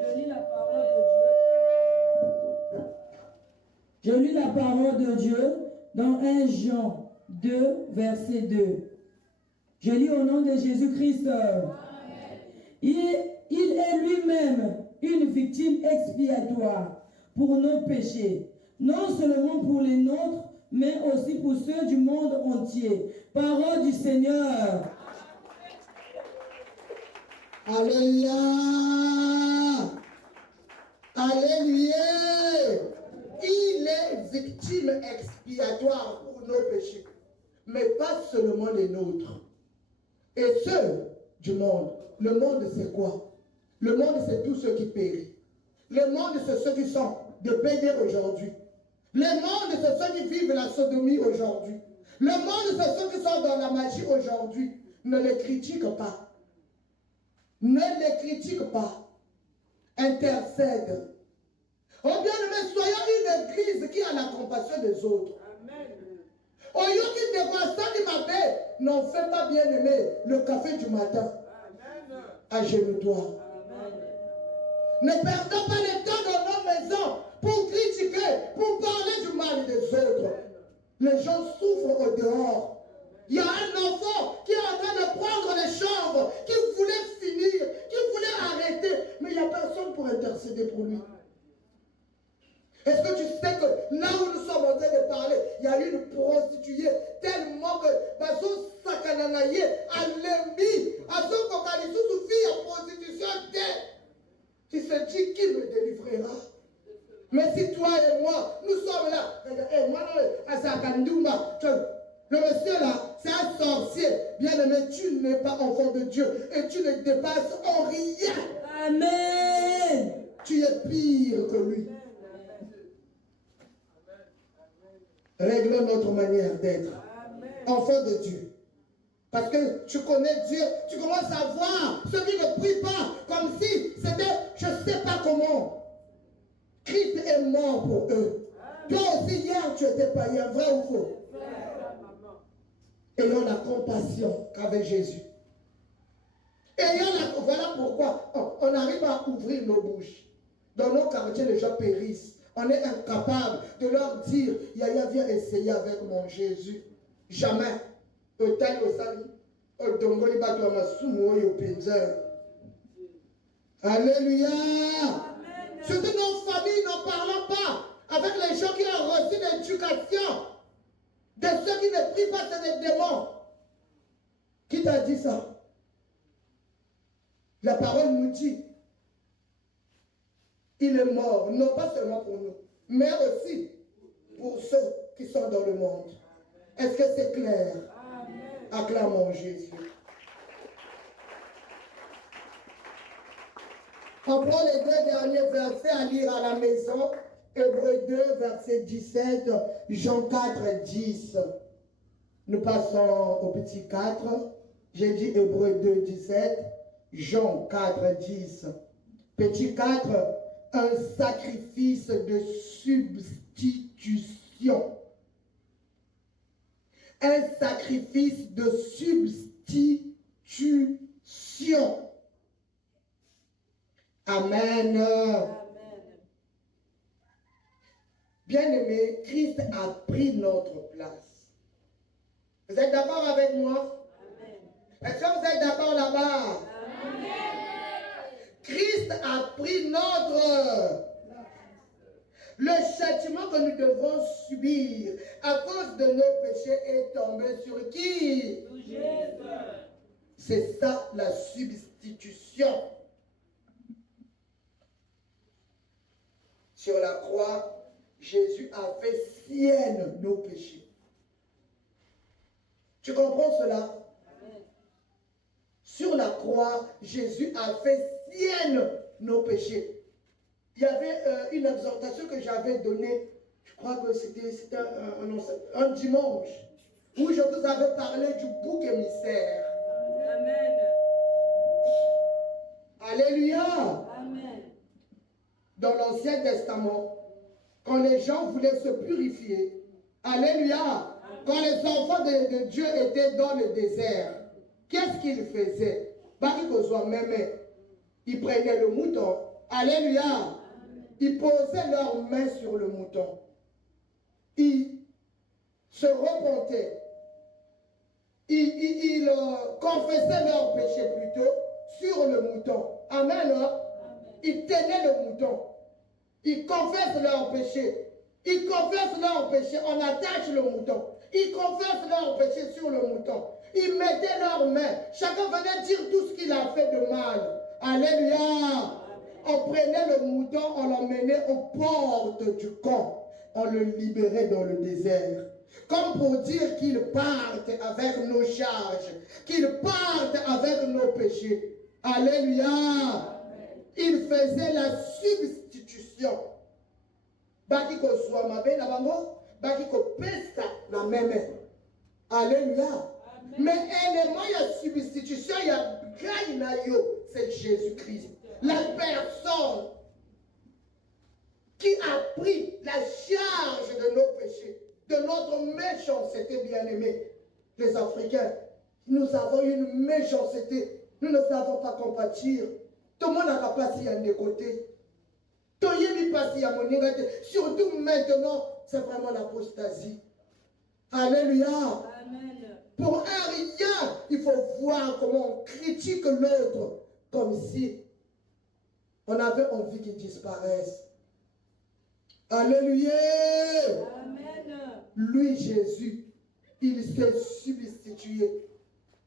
Je lis la parole de Dieu. Je lis la parole de Dieu dans 1 Jean 2, verset 2. Je lis au nom de Jésus-Christ. Il est lui-même une victime expiatoire pour nos péchés, non seulement pour les nôtres, mais aussi pour ceux du monde entier. Parole du Seigneur. Alléluia. Alléluia. Il est victime expiatoire pour nos péchés, mais pas seulement les nôtres. Et ceux du monde. Le monde, c'est quoi? Le monde, c'est tous ceux qui périssent. Le monde, c'est ceux qui sont de pédés aujourd'hui. Le monde, c'est ceux qui vivent la sodomie aujourd'hui. Le monde, c'est ceux qui sont dans la magie aujourd'hui. Ne les critique pas. Ne les critique pas. Intercède. Oh bien aimé, soyons une église qui a la compassion des autres. Amen. Au lieu qu'il dévoile ça, il m'appelle. Non, fais pas bien aimé le café du matin. Amen. Agenouille-toi. Amen. Ne perdons pas le temps dans nos maisons pour critiquer, pour parler du mal des autres. Les gens souffrent au dehors. Il y a un enfant qui est en train de prendre les chambres, qui voulait finir, qui voulait arrêter, mais il n'y a personne pour intercéder pour lui. Est-ce que tu sais que là où nous sommes en train de parler, il y a une prostituée tellement que Bazo Sakananaye a l'embi, à son cocalisou souffle en prostitution d'elle. Il se dit qui me délivrera. Mais si toi et moi, nous sommes là, et moi, à Sakandouma, le monsieur là, c'est un sorcier. Bien aimé, tu n'es pas enfant de Dieu et tu ne dépasses en rien. Amen. Tu es pire que lui. Réglons notre manière d'être. Enfant de Dieu. Parce que tu connais Dieu, tu commences à voir ceux qui ne prient pas comme si c'était je ne sais pas comment. Christ est mort pour eux. Toi aussi hier tu étais païen, vrai ou faux? Ayons la compassion qu'avait Jésus. Voilà pourquoi on arrive à ouvrir nos bouches. Dans nos quartiers, les gens périssent. On est incapable de leur dire, Yaya, viens essayer avec mon Jésus. Jamais. Alléluia. Surtout nos familles, n'en parlons pas avec les gens qui ont reçu l'éducation. De ceux qui ne prient pas, c'est des démons. Qui t'a dit ça? La parole nous dit, il est mort, non pas seulement pour nous, mais aussi pour ceux qui sont dans le monde. Est-ce que c'est clair? Acclamons Jésus. On prend les deux derniers versets à lire à la maison. Hébreux 2, verset 17, Jean 4, 10. Nous passons au petit 4. J'ai dit Hébreux 2, 17, Jean 4, 10. Petit 4, un sacrifice de substitution. Un sacrifice de substitution. Amen. Bien-aimé, Christ a pris notre place. Vous êtes d'accord avec moi? Est-ce que vous êtes d'accord là-bas? Christ a pris notre... Le châtiment que nous devons subir à cause de nos péchés est tombé sur qui? Sur Jésus. C'est ça la substitution. Sur la croix, Jésus a fait sienne nos péchés. Tu comprends cela? Amen. Sur la croix, Jésus a fait sienne nos péchés. Il y avait une exhortation que j'avais donnée, je crois que c'était un dimanche, où je vous avais parlé du bouc émissaire. Amen. Alléluia. Amen. Dans l'Ancien Testament, quand les gens voulaient se purifier, Alléluia. Quand les enfants de Dieu étaient dans le désert, qu'est-ce qu'ils faisaient? Ils prenaient le mouton. Alléluia. Ils posaient leurs mains sur le mouton. Ils se repentaient. Ils confessaient leurs péchés plutôt sur le mouton. Amen. Ils tenaient le mouton. Ils confessent leurs péchés. Ils confessent leurs péchés. On attache le mouton. Ils confessent leurs péchés sur le mouton. Ils mettaient leurs mains. Chacun venait dire tout ce qu'il a fait de mal. Alléluia. On prenait le mouton, on l'emmenait aux portes du camp. On le libérait dans le désert. Comme pour dire qu'ils partent avec nos charges. Qu'ils partent avec nos péchés. Alléluia. Ils faisaient la substitution. Bakiko soit ma belle avant, bakiko pesta la même. Alléluia. Mais élément, il y a substitution, il y a gaïnayo, c'est Jésus-Christ. La personne qui a pris la charge de nos péchés, de notre méchanceté, bien-aimés. Les Africains, nous avons une méchanceté. Nous ne savons pas compatir. Tout le monde n'a pas passé à des côtés. Surtout maintenant, c'est vraiment l'apostasie. Alléluia. Amen. Pour un rien, il faut voir comment on critique l'autre comme si on avait envie qu'il disparaisse. Alléluia. Amen. Lui, Jésus, il s'est substitué.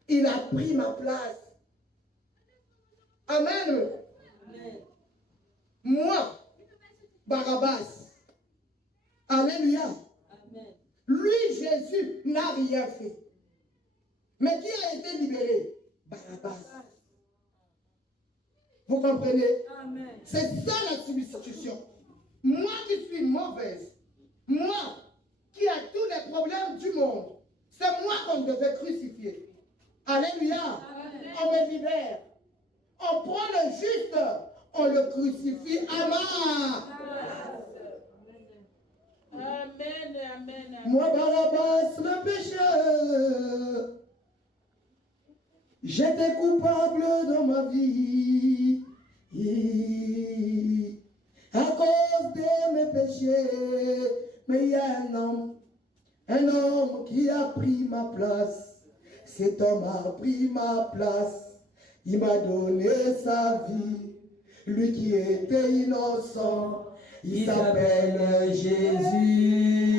Il a pris ma place. Amen. Amen. Moi, Barabbas. Alléluia. Amen. Lui, Jésus, n'a rien fait. Mais qui a été libéré? Barabbas. Vous comprenez? Amen. C'est ça la substitution. Moi qui suis mauvaise, moi qui a tous les problèmes du monde, c'est moi qu'on devait crucifier. Alléluia. Amen. On me libère. On prend le juste, on le crucifie. Amen. Amen, amen. Moi, Barabbas, le pécheur, j'étais coupable dans ma vie. À cause de mes péchés, mais il y a un homme qui a pris ma place. Cet homme a pris ma place. Il m'a donné sa vie. Lui qui était innocent, il s'appelle Jésus,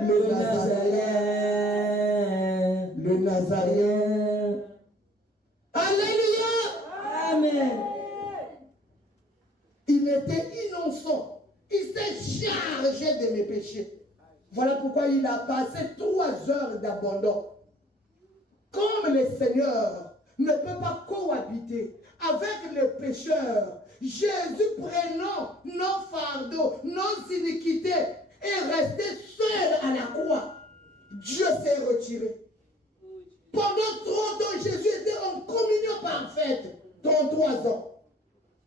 le Nazaréen. Le Nazaréen. Alléluia. Amen. Il était innocent. Il s'est chargé de mes péchés. Voilà pourquoi il a passé 3 heures d'abandon. Comme le Seigneur ne peut pas cohabiter avec les pécheurs, Jésus prenant nos fardeaux, nos iniquités et resté seul à la croix. Dieu s'est retiré. Pendant 30 ans, Jésus était en communion parfaite. 33 ans.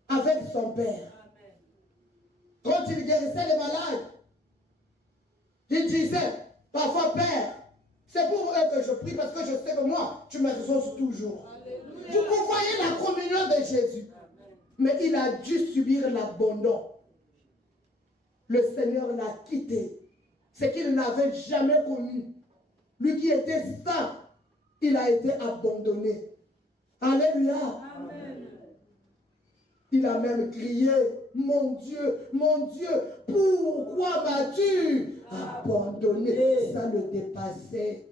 Avec son Père. Quand il guérissait les malades, il disait, parfois, Père, c'est pour eux que je prie parce que je sais que moi, tu me ressources toujours. Vous voyez la communion de Jésus. Mais il a dû subir l'abandon. Le Seigneur l'a quitté. C'est qu'il n'avait jamais connu. Lui qui était saint, il a été abandonné. Alléluia. Amen. Il a même crié, mon Dieu, pourquoi m'as-tu abandonné? Ça le dépassait.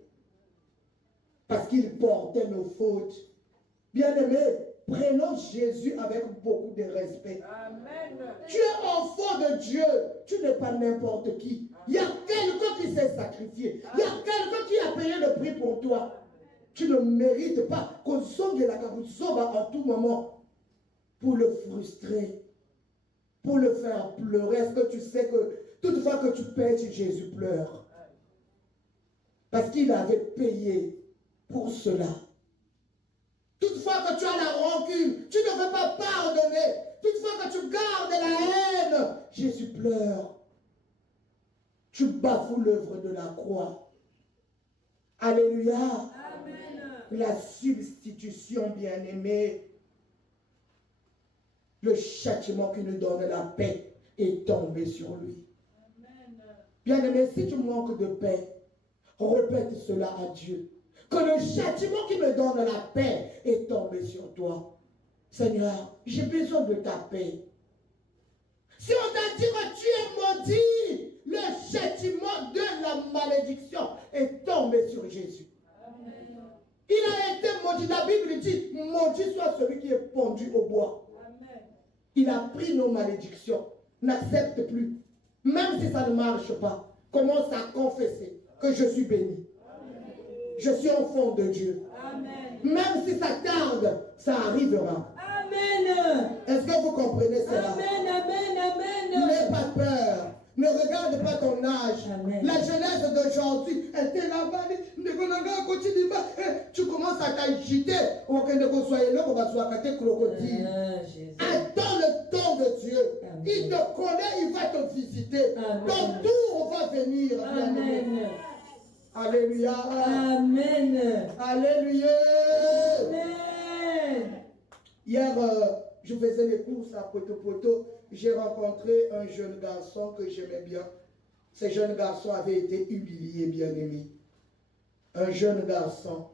Parce qu'il portait nos fautes. Bien-aimés, prenons Jésus avec beaucoup de respect. Amen. Tu es enfant de Dieu. Tu n'es pas n'importe qui. Il y a quelqu'un qui s'est sacrifié. Il y a quelqu'un qui a payé le prix pour toi. Tu ne mérites pas qu'on songe la kabuzoba en tout moment pour le frustrer, pour le faire pleurer. Est-ce que tu sais que toutefois que tu pèches, Jésus pleure? Parce qu'il avait payé pour cela. Toutefois que tu as la rancune, tu ne veux pas pardonner. Toutefois que tu gardes la haine, Jésus pleure. tu bafoues l'œuvre de la croix. Alléluia. Amen. La substitution, bien-aimée, le châtiment qui nous donne la paix est tombé sur lui. Bien-aimé, si tu manques de paix, répète cela à Dieu. Que le châtiment qui me donne la paix est tombé sur toi. Seigneur, j'ai besoin de ta paix. Si on t'a dit que tu es maudit, le châtiment de la malédiction est tombé sur Jésus. Amen. Il a été maudit. La Bible dit, maudit soit celui qui est pendu au bois. Amen. Il a pris nos malédictions. N'accepte plus. Même si ça ne marche pas, commence à confesser que je suis béni. Amen. Je suis enfant de Dieu. Amen. Même si ça tarde, ça arrivera. Amen. Est-ce que vous comprenez cela? Amen, amen, amen. N'aie pas peur. Ne regarde pas ton âge. Amen. La jeunesse d'aujourd'hui, elle était là-bas. Tu commences à t'agiter. Attends le temps de Dieu. Amen. Il te connaît, il va te visiter. Amen. Ton tour va venir. Amen. Alléluia. Amen. Alléluia. Amen. Hier, je faisais les courses à Poto. J'ai rencontré un jeune garçon que j'aimais bien. Ce jeune garçon avait été humilié, bien-aimé. Un jeune garçon.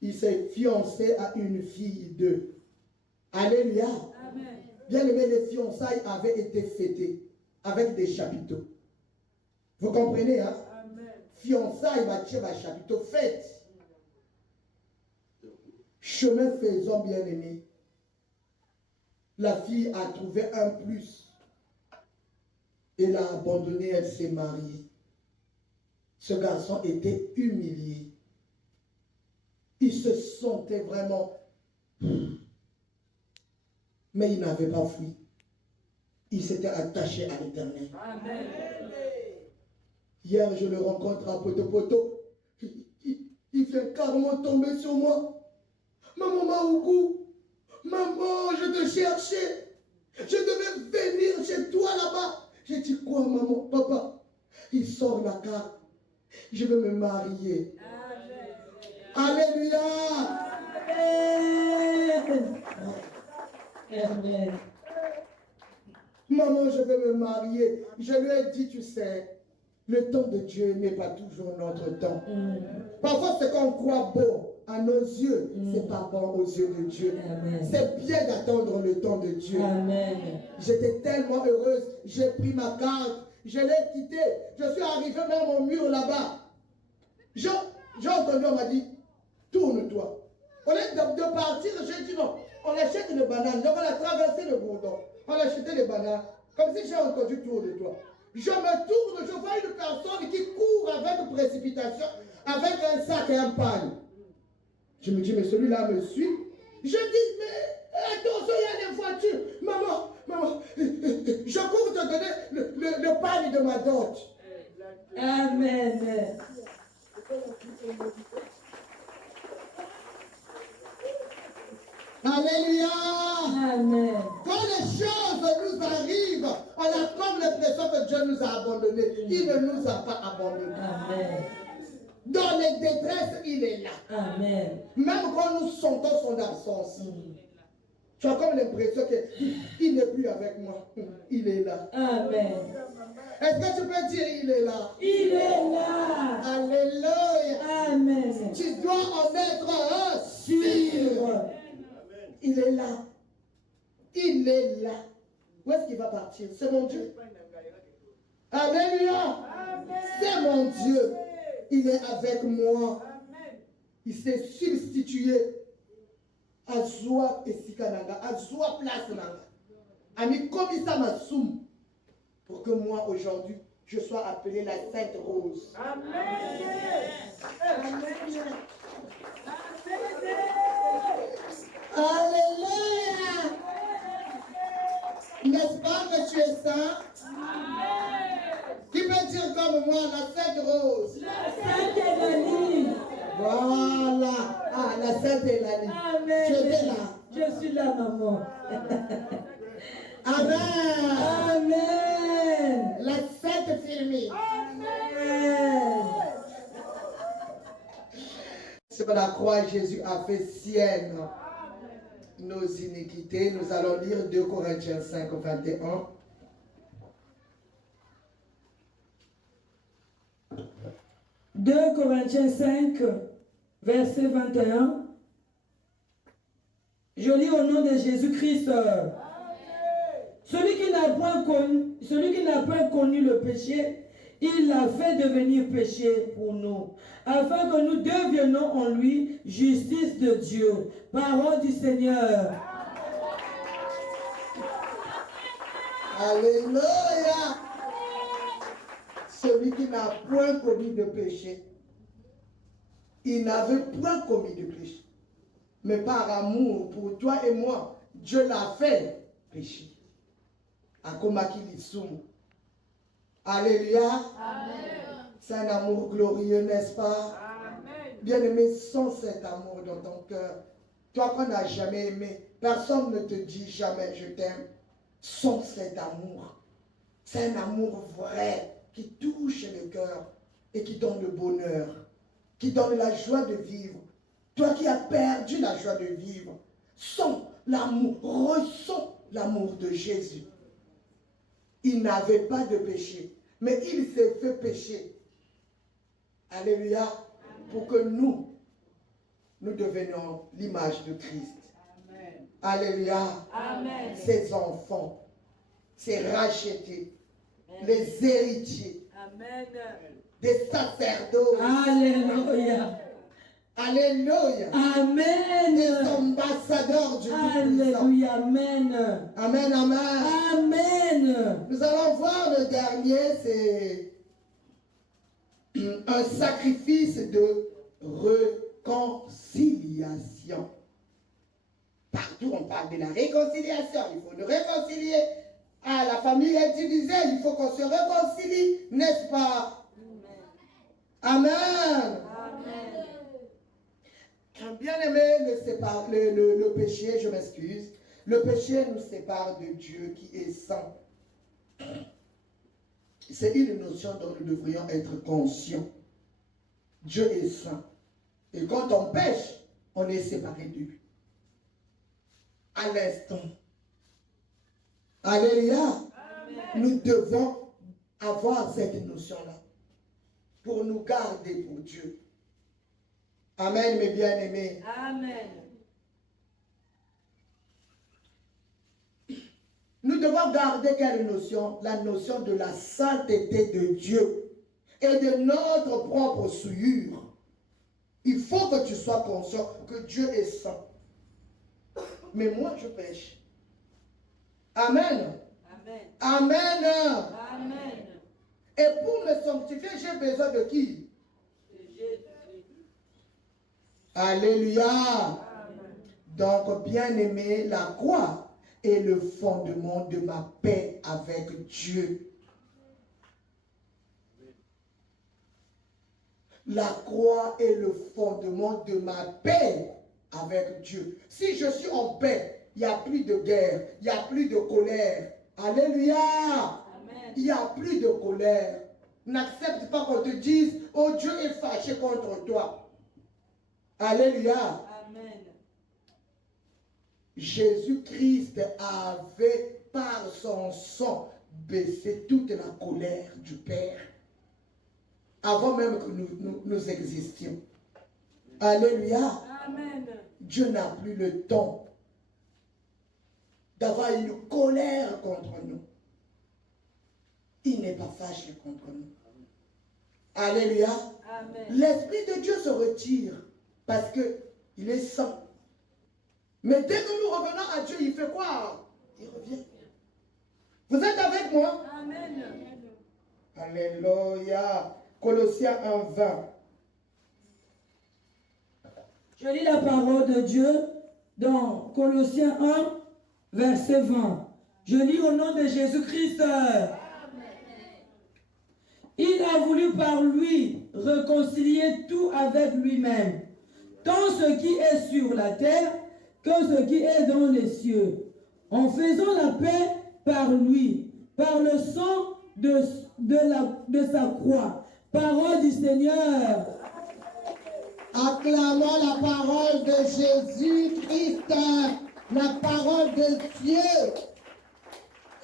Il s'est fiancé à une fille d'eux. Alléluia. Amen. Bien-aimé, les fiançailles avaient été fêtées avec des chapiteaux. Vous comprenez, hein? Amen. Fiançailles, chapiteau, fête. Chemin faisant, bien-aimé. La fille a trouvé un plus. Elle a abandonné, elle s'est mariée. Ce garçon était humilié. Il se sentait vraiment... Mais il n'avait pas fui. Il s'était attaché à l'Éternel. Amen. Hier, je le rencontre à Poto. Il fait carrément tomber sur moi. Maman Maoukou, maman, je te cherchais. Je devais venir chez toi là-bas. J'ai dit quoi, maman? Papa, il sort la carte. Je veux me marier. Amen. Alléluia. Amen. Amen. Maman, je veux me marier. Je lui ai dit, tu sais, le temps de Dieu n'est pas toujours notre temps. Parfois, ce qu'on croit bon à nos yeux, c'est pas bon aux yeux de Dieu. C'est bien d'attendre le temps de Dieu. J'étais tellement heureuse. J'ai pris ma carte. Je l'ai quitté. Je suis arrivé même au mur là-bas. J'ai entendu, on m'a dit, tourne-toi. Au lieu de partir, j'ai dit non. On achète les bananes. Donc on a traversé le bourdon. On a acheté les bananes. Comme si j'ai entendu tourne-toi. Je me tourne, je vois une personne qui court avec précipitation, avec un sac et un pagne. Je me dis, mais celui-là me suit. Je dis, mais attention, il y a des voitures. Maman, je cours te donner le pagne de ma dot. Amen. Alléluia. Amen. Quand les choses nous arrivent, on a comme l'impression que Dieu nous a abandonnés. Il ne nous a pas abandonnés. Amen. Dans les détresses, il est là. Amen. Même quand nous sentons son absence, tu as comme l'impression qu'il n'est plus avec moi. Il est là. Amen. Est-ce que tu peux dire il est là? Il est là. Alléluia. Amen. Tu dois en être sûr. Il est là. Il est là. Où est-ce qu'il va partir? C'est mon Dieu. Alléluia. C'est mon Dieu. Il est avec moi. Il s'est substitué à Zoua et Sikananga, à Zoua place Nanga. Ami Komisa Massoum, pour que moi aujourd'hui, je sois appelée la Sainte Rose. Amen. Amen. Alléluia. N'est-ce pas que tu es saint? Amen. Qui peut dire comme moi, la Sainte Rose? La Sainte Eulalie. Voilà. Ah, la Sainte Eulalie. Amen. Tu étais là. Je suis là, maman. Amen. Amen. La Sainte Firmie. sur la croix, Jésus a fait sienne nos iniquités. Nous allons lire 2 Corinthiens 5, 21. « 2 Corinthiens 5, verset 21. Je lis au nom de Jésus-Christ. Celui qui n'a pas connu le péché, il l'a fait devenir péché pour nous, afin que nous devenions en lui justice de Dieu. Parole du Seigneur. Alléluia. Celui qui n'a point commis de péché, il n'avait point commis de péché. Mais par amour pour toi et moi, Dieu l'a fait péché. Alléluia. C'est un amour glorieux, n'est-ce pas? Bien-aimé, sans cet amour dans ton cœur, toi qu'on n'a jamais aimé, personne ne te dit jamais je t'aime. Sans cet amour, c'est un amour vrai qui touche le cœur et qui donne le bonheur, qui donne la joie de vivre. Toi qui as perdu la joie de vivre, sens l'amour, ressens l'amour de Jésus. Il n'avait pas de péché, mais il s'est fait pécher. Alléluia. Pour que nous devenions l'image de Christ. Amen. Alléluia. Amen. Ses enfants, ses rachetés, amen, les héritiers, amen, des sacerdotes. Alléluia. Alléluia. Amen. Des ambassadeurs du Tout-Puissant. Alléluia. Amen. Amen, amen. Amen. Nous allons voir le dernier, c'est un sacrifice de réconciliation. Partout on parle de la réconciliation. Il faut nous réconcilier. Ah, la famille est divisée. Il faut qu'on se réconcilie, n'est-ce pas? Amen. Amen. Bien-aimé, le péché, je m'excuse, le péché nous sépare de Dieu qui est saint. C'est une notion dont nous devrions être conscients. Dieu est saint. Et quand on pêche, on est séparé de lui. À l'instant. Alléluia. Amen. Nous devons avoir cette notion-là pour nous garder pour Dieu. Amen, mes bien-aimés. Amen. Nous devons garder quelle notion? La notion de la sainteté de Dieu et de notre propre souillure. Il faut que tu sois conscient que Dieu est saint. Mais moi, je pêche. Amen. Amen. Amen. Amen. Et pour me sanctifier, j'ai besoin de qui? De Jésus. Alléluia. Amen. Donc, bien-aimé, la croix est le fondement de ma paix avec Dieu. La croix est le fondement de ma paix avec Dieu. Si je suis en paix, il n'y a plus de guerre, il n'y a plus de colère. Alléluia. Amen. Il n'y a plus de colère. N'accepte pas qu'on te dise, oh Dieu est fâché contre toi. Alléluia. Amen. Jésus-Christ avait par son sang baissé toute la colère du Père avant même que nous existions. Alléluia. Amen. Dieu n'a plus le temps d'avoir une colère contre nous. Il n'est pas fâché contre nous. Alléluia. L'Esprit de Dieu se retire parce qu'il est saint. Mais dès que nous revenons à Dieu, il fait quoi? Il revient. Vous êtes avec moi? Amen. Alléluia. Colossiens 1, 20. Je lis la parole de Dieu dans Colossiens 1, verset 20. Je lis au nom de Jésus-Christ. Il a voulu par lui réconcilier tout avec lui-même, tant ce qui est sur la terre que ce qui est dans les cieux, en faisant la paix par lui, par le sang de sa croix. Parole du Seigneur. Acclamons la parole de Jésus-Christ, la parole de Dieu.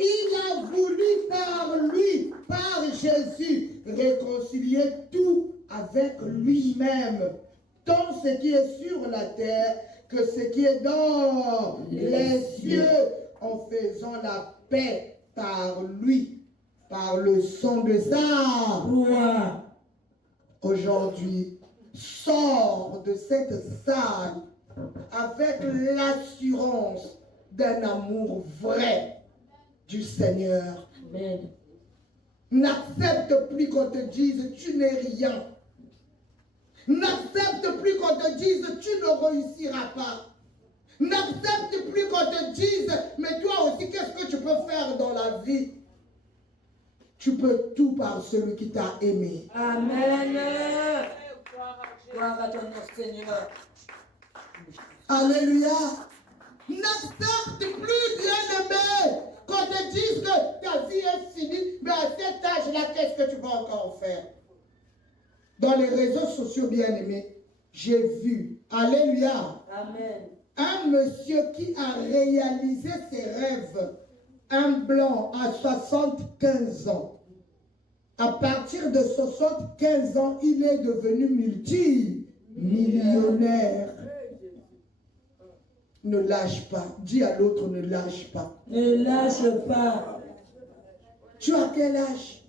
Il a voulu par lui, par Jésus, réconcilier tout avec lui-même, tant ce qui est sur la terre que ce qui est dans les cieux, en faisant la paix par lui, par le sang de sa Gloire. Aujourd'hui, sors de cette salle avec l'assurance d'un amour vrai du Seigneur. Amen. N'accepte plus qu'on te dise tu n'es rien. N'accepte plus qu'on te dise tu ne réussiras pas. N'accepte plus qu'on te dise mais toi aussi qu'est-ce que tu peux faire dans la vie? Tu peux tout par celui qui t'a aimé. Amen. Gloire à ton nom, Seigneur. Alléluia. N'accepte plus, bien-aimé, qu'on te dise que ta vie est finie, mais à cet âge-là, qu'est-ce que tu vas encore faire? Dans les réseaux sociaux, bien-aimés, j'ai vu, alléluia, Amen. un monsieur qui a réalisé ses rêves, un blanc à 75 ans. À partir de 75 ans, il est devenu multimillionnaire. Ne lâche pas. Dis à l'autre, ne lâche pas. Ne lâche pas. Tu as quel âge?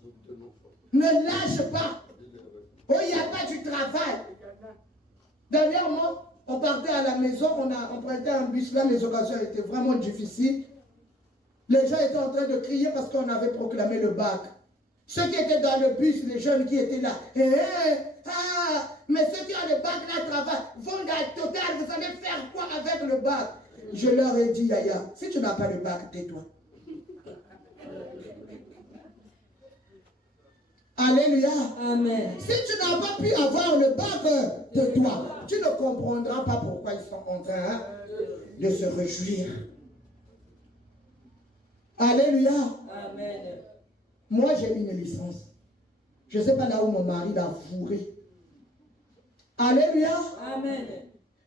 Ne lâche pas. Oh, il n'y a pas du travail. Dernièrement, on partait à la maison, on a emprunté un bus. Là, les occasions étaient vraiment difficiles. Les gens étaient en train de crier parce qu'on avait proclamé le bac. Ceux qui étaient dans le bus, les jeunes qui étaient là, mais ceux qui ont le bac là travaillent, vont dans le total, vous allez faire quoi avec le bac? Je leur ai dit, Yaya, si tu n'as pas le bac, tais-toi. Alléluia. Amen. Si tu n'as pas pu avoir le bac, tais-toi. Tu ne comprendras pas pourquoi ils sont en train de se réjouir. Alléluia. Amen. Moi, j'ai une licence. Je ne sais pas là où mon mari l'a fourré. Alléluia. Amen.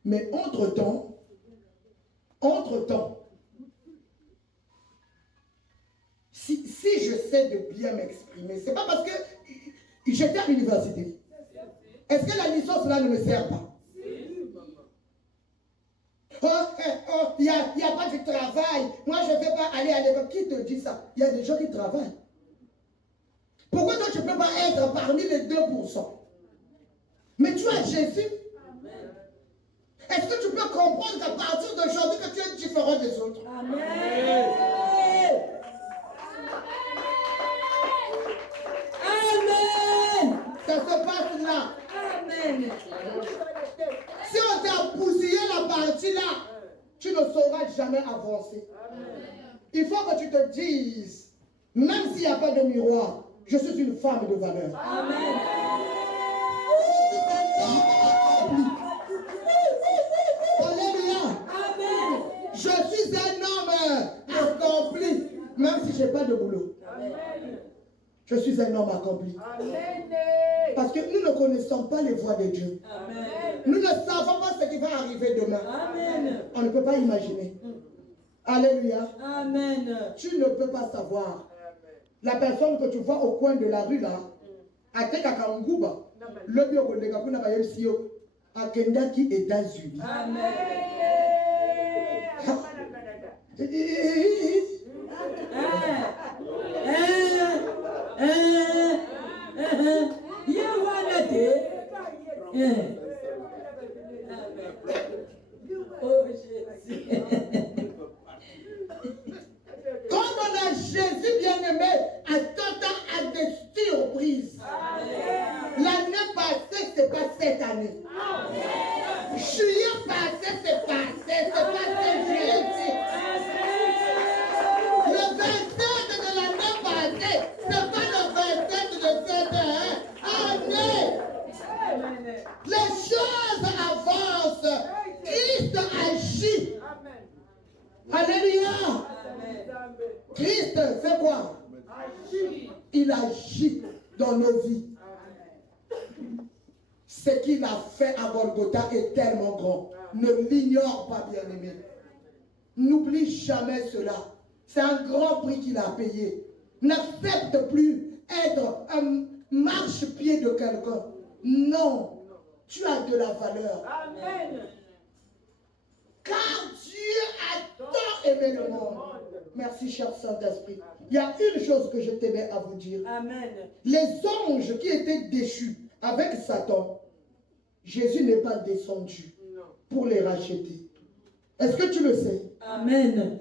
Mais entre-temps, si je sais de bien m'exprimer, c'est pas parce que j'étais à l'université. Est-ce que la licence là ne me sert pas? Oh, il n'y a pas de travail. Moi, je ne vais pas aller à l'école. Qui te dit ça? Il y a des gens qui travaillent. Pourquoi toi, tu ne peux pas être parmi les 2%? Mais tu as Jésus. Est-ce que tu peux comprendre qu'à partir d'aujourd'hui, que tu es différent des autres? Amen. Amen. Ça se passe là. Amen. Si on t'a bousillé la partie là, tu ne sauras jamais avancer. Il faut que tu te dises, même s'il n'y a pas de miroir, je suis une femme de valeur. Amen. Alléluia. Amen. Je suis un homme accompli, même si je n'ai pas de boulot. Je suis un homme accompli. Parce que nous ne connaissons pas les voies de Dieu. Amen. Nous ne savons pas ce qui va arriver demain. Amen. On ne peut pas imaginer. Alléluia. Amen. Tu ne peux pas savoir. La personne que tu vois au coin de la rue là, à Tekakaunguba, le bureau de Gabuna Bayelsio, à Kendaki, États-Unis. Amen. Oh Jésus. Quand on a Jésus bien-aimé, à tout temps, à des surprises. L'année passée, c'est pas cette année. Juillet passé, c'est passé, juillet. Le 27 de l'année passée, c'est pas le 27 de cette année. Les choses avancent. Christ agit. Alléluia. Christ fait quoi? Il agit dans nos vies. ce qu'il a fait à Golgotha est tellement grand. Ne l'ignore pas, bien-aimé. N'oublie jamais cela. C'est un grand prix qu'il a payé. N'accepte plus être un marchepied de quelqu'un. Non, tu as de la valeur. Amen. Car Dieu a tant aimé le monde. Merci, cher Saint-Esprit. Il y a une chose que je tenais à vous dire. Amen. Les anges qui étaient déchus avec Satan, Jésus n'est pas descendu pour les racheter. Est-ce que tu le sais? Amen.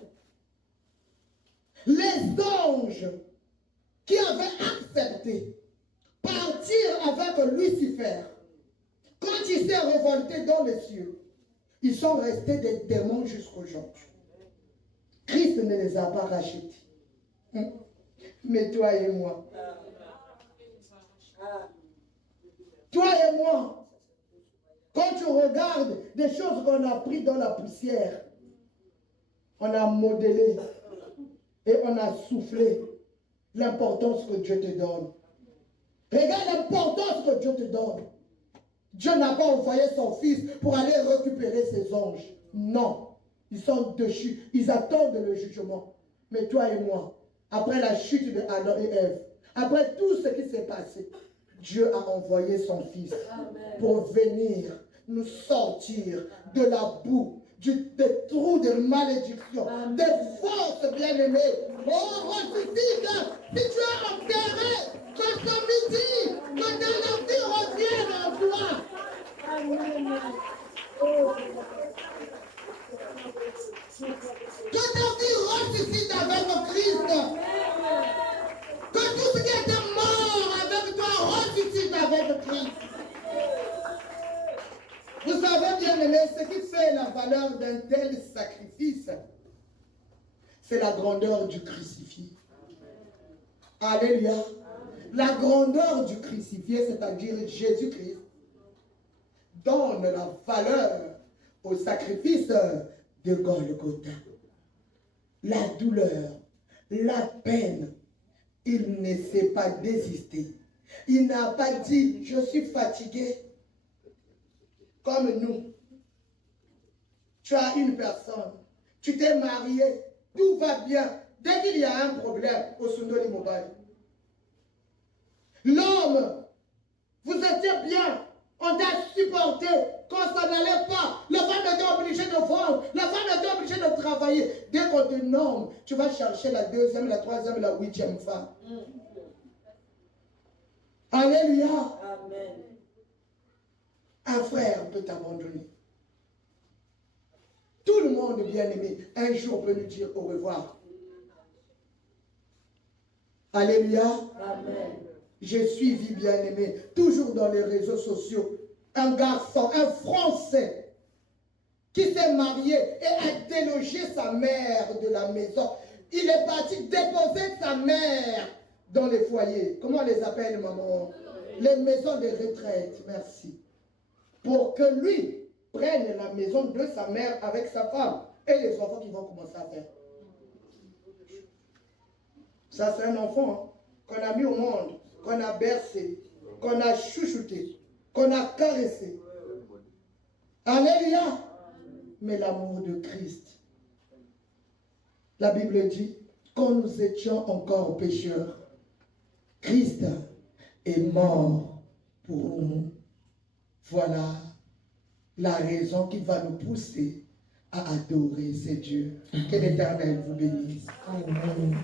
Les anges qui avaient accepté partir avec Lucifer, quand il s'est révolté dans les cieux, ils sont restés des démons jusqu'aujourd'hui. Christ ne les a pas rachetés. Mais toi et moi, toi et moi, quand tu regardes des choses qu'on a prises dans la poussière, on a modelé et on a soufflé l'importance que Dieu te donne. Regarde l'importance que Dieu te donne. Dieu n'a pas envoyé son fils pour aller récupérer ses anges. Non. Ils sont déchus. Ils attendent le jugement. Mais toi et moi, après la chute de Adam et Ève, après tout ce qui s'est passé, Dieu a envoyé son fils pour venir nous sortir de la boue, des trous de malédiction, des forces bien-aimées. Oh, ressuscite, si tu as enterré, que ce midi, que ta vie revienne en toi. Que ta vie ressuscite avec Christ. Que tout ce qui était mort avec toi ressuscite avec Christ. Vous savez bien aimé, ce qui fait la valeur d'un tel sacrifice, c'est la grandeur du crucifié. Alléluia. La grandeur du crucifié, c'est-à-dire Jésus-Christ, donne la valeur au sacrifice de Golgotha. La douleur, la peine, il ne s'est pas désisté. Il n'a pas dit, je suis fatigué. Comme nous. Tu as une personne, tu t'es marié, tout va bien. Dès qu'il y a un problème, au Sundoli Mobile. L'homme, vous étiez bien, on t'a supporté, quand ça n'allait pas, la femme était obligée de vendre, la femme était obligée de travailler. Dès qu'on te nomme, tu vas chercher la deuxième, la troisième, la huitième femme. Alléluia. Amen. Un frère peut t'abandonner. Tout le monde, bien-aimé, un jour peut nous dire au revoir. Alléluia. Amen. J'ai suivi, bien-aimé, toujours dans les réseaux sociaux, un garçon, un Français, qui s'est marié et a délogé sa mère de la maison. Il est parti déposer sa mère dans les foyers. Comment on les appelle, maman? Les maisons de retraite. Merci. Pour que lui prenne la maison de sa mère avec sa femme et les enfants qui vont commencer à faire. Ça, c'est un enfant qu'on a mis au monde, qu'on a bercé, qu'on a chouchouté, qu'on a caressé. Alléluia. Mais l'amour de Christ. La Bible dit, quand nous étions encore pécheurs, Christ est mort pour nous. Voilà la raison qui va nous pousser à adorer ces dieux. Que l'Éternel vous bénisse. Amen.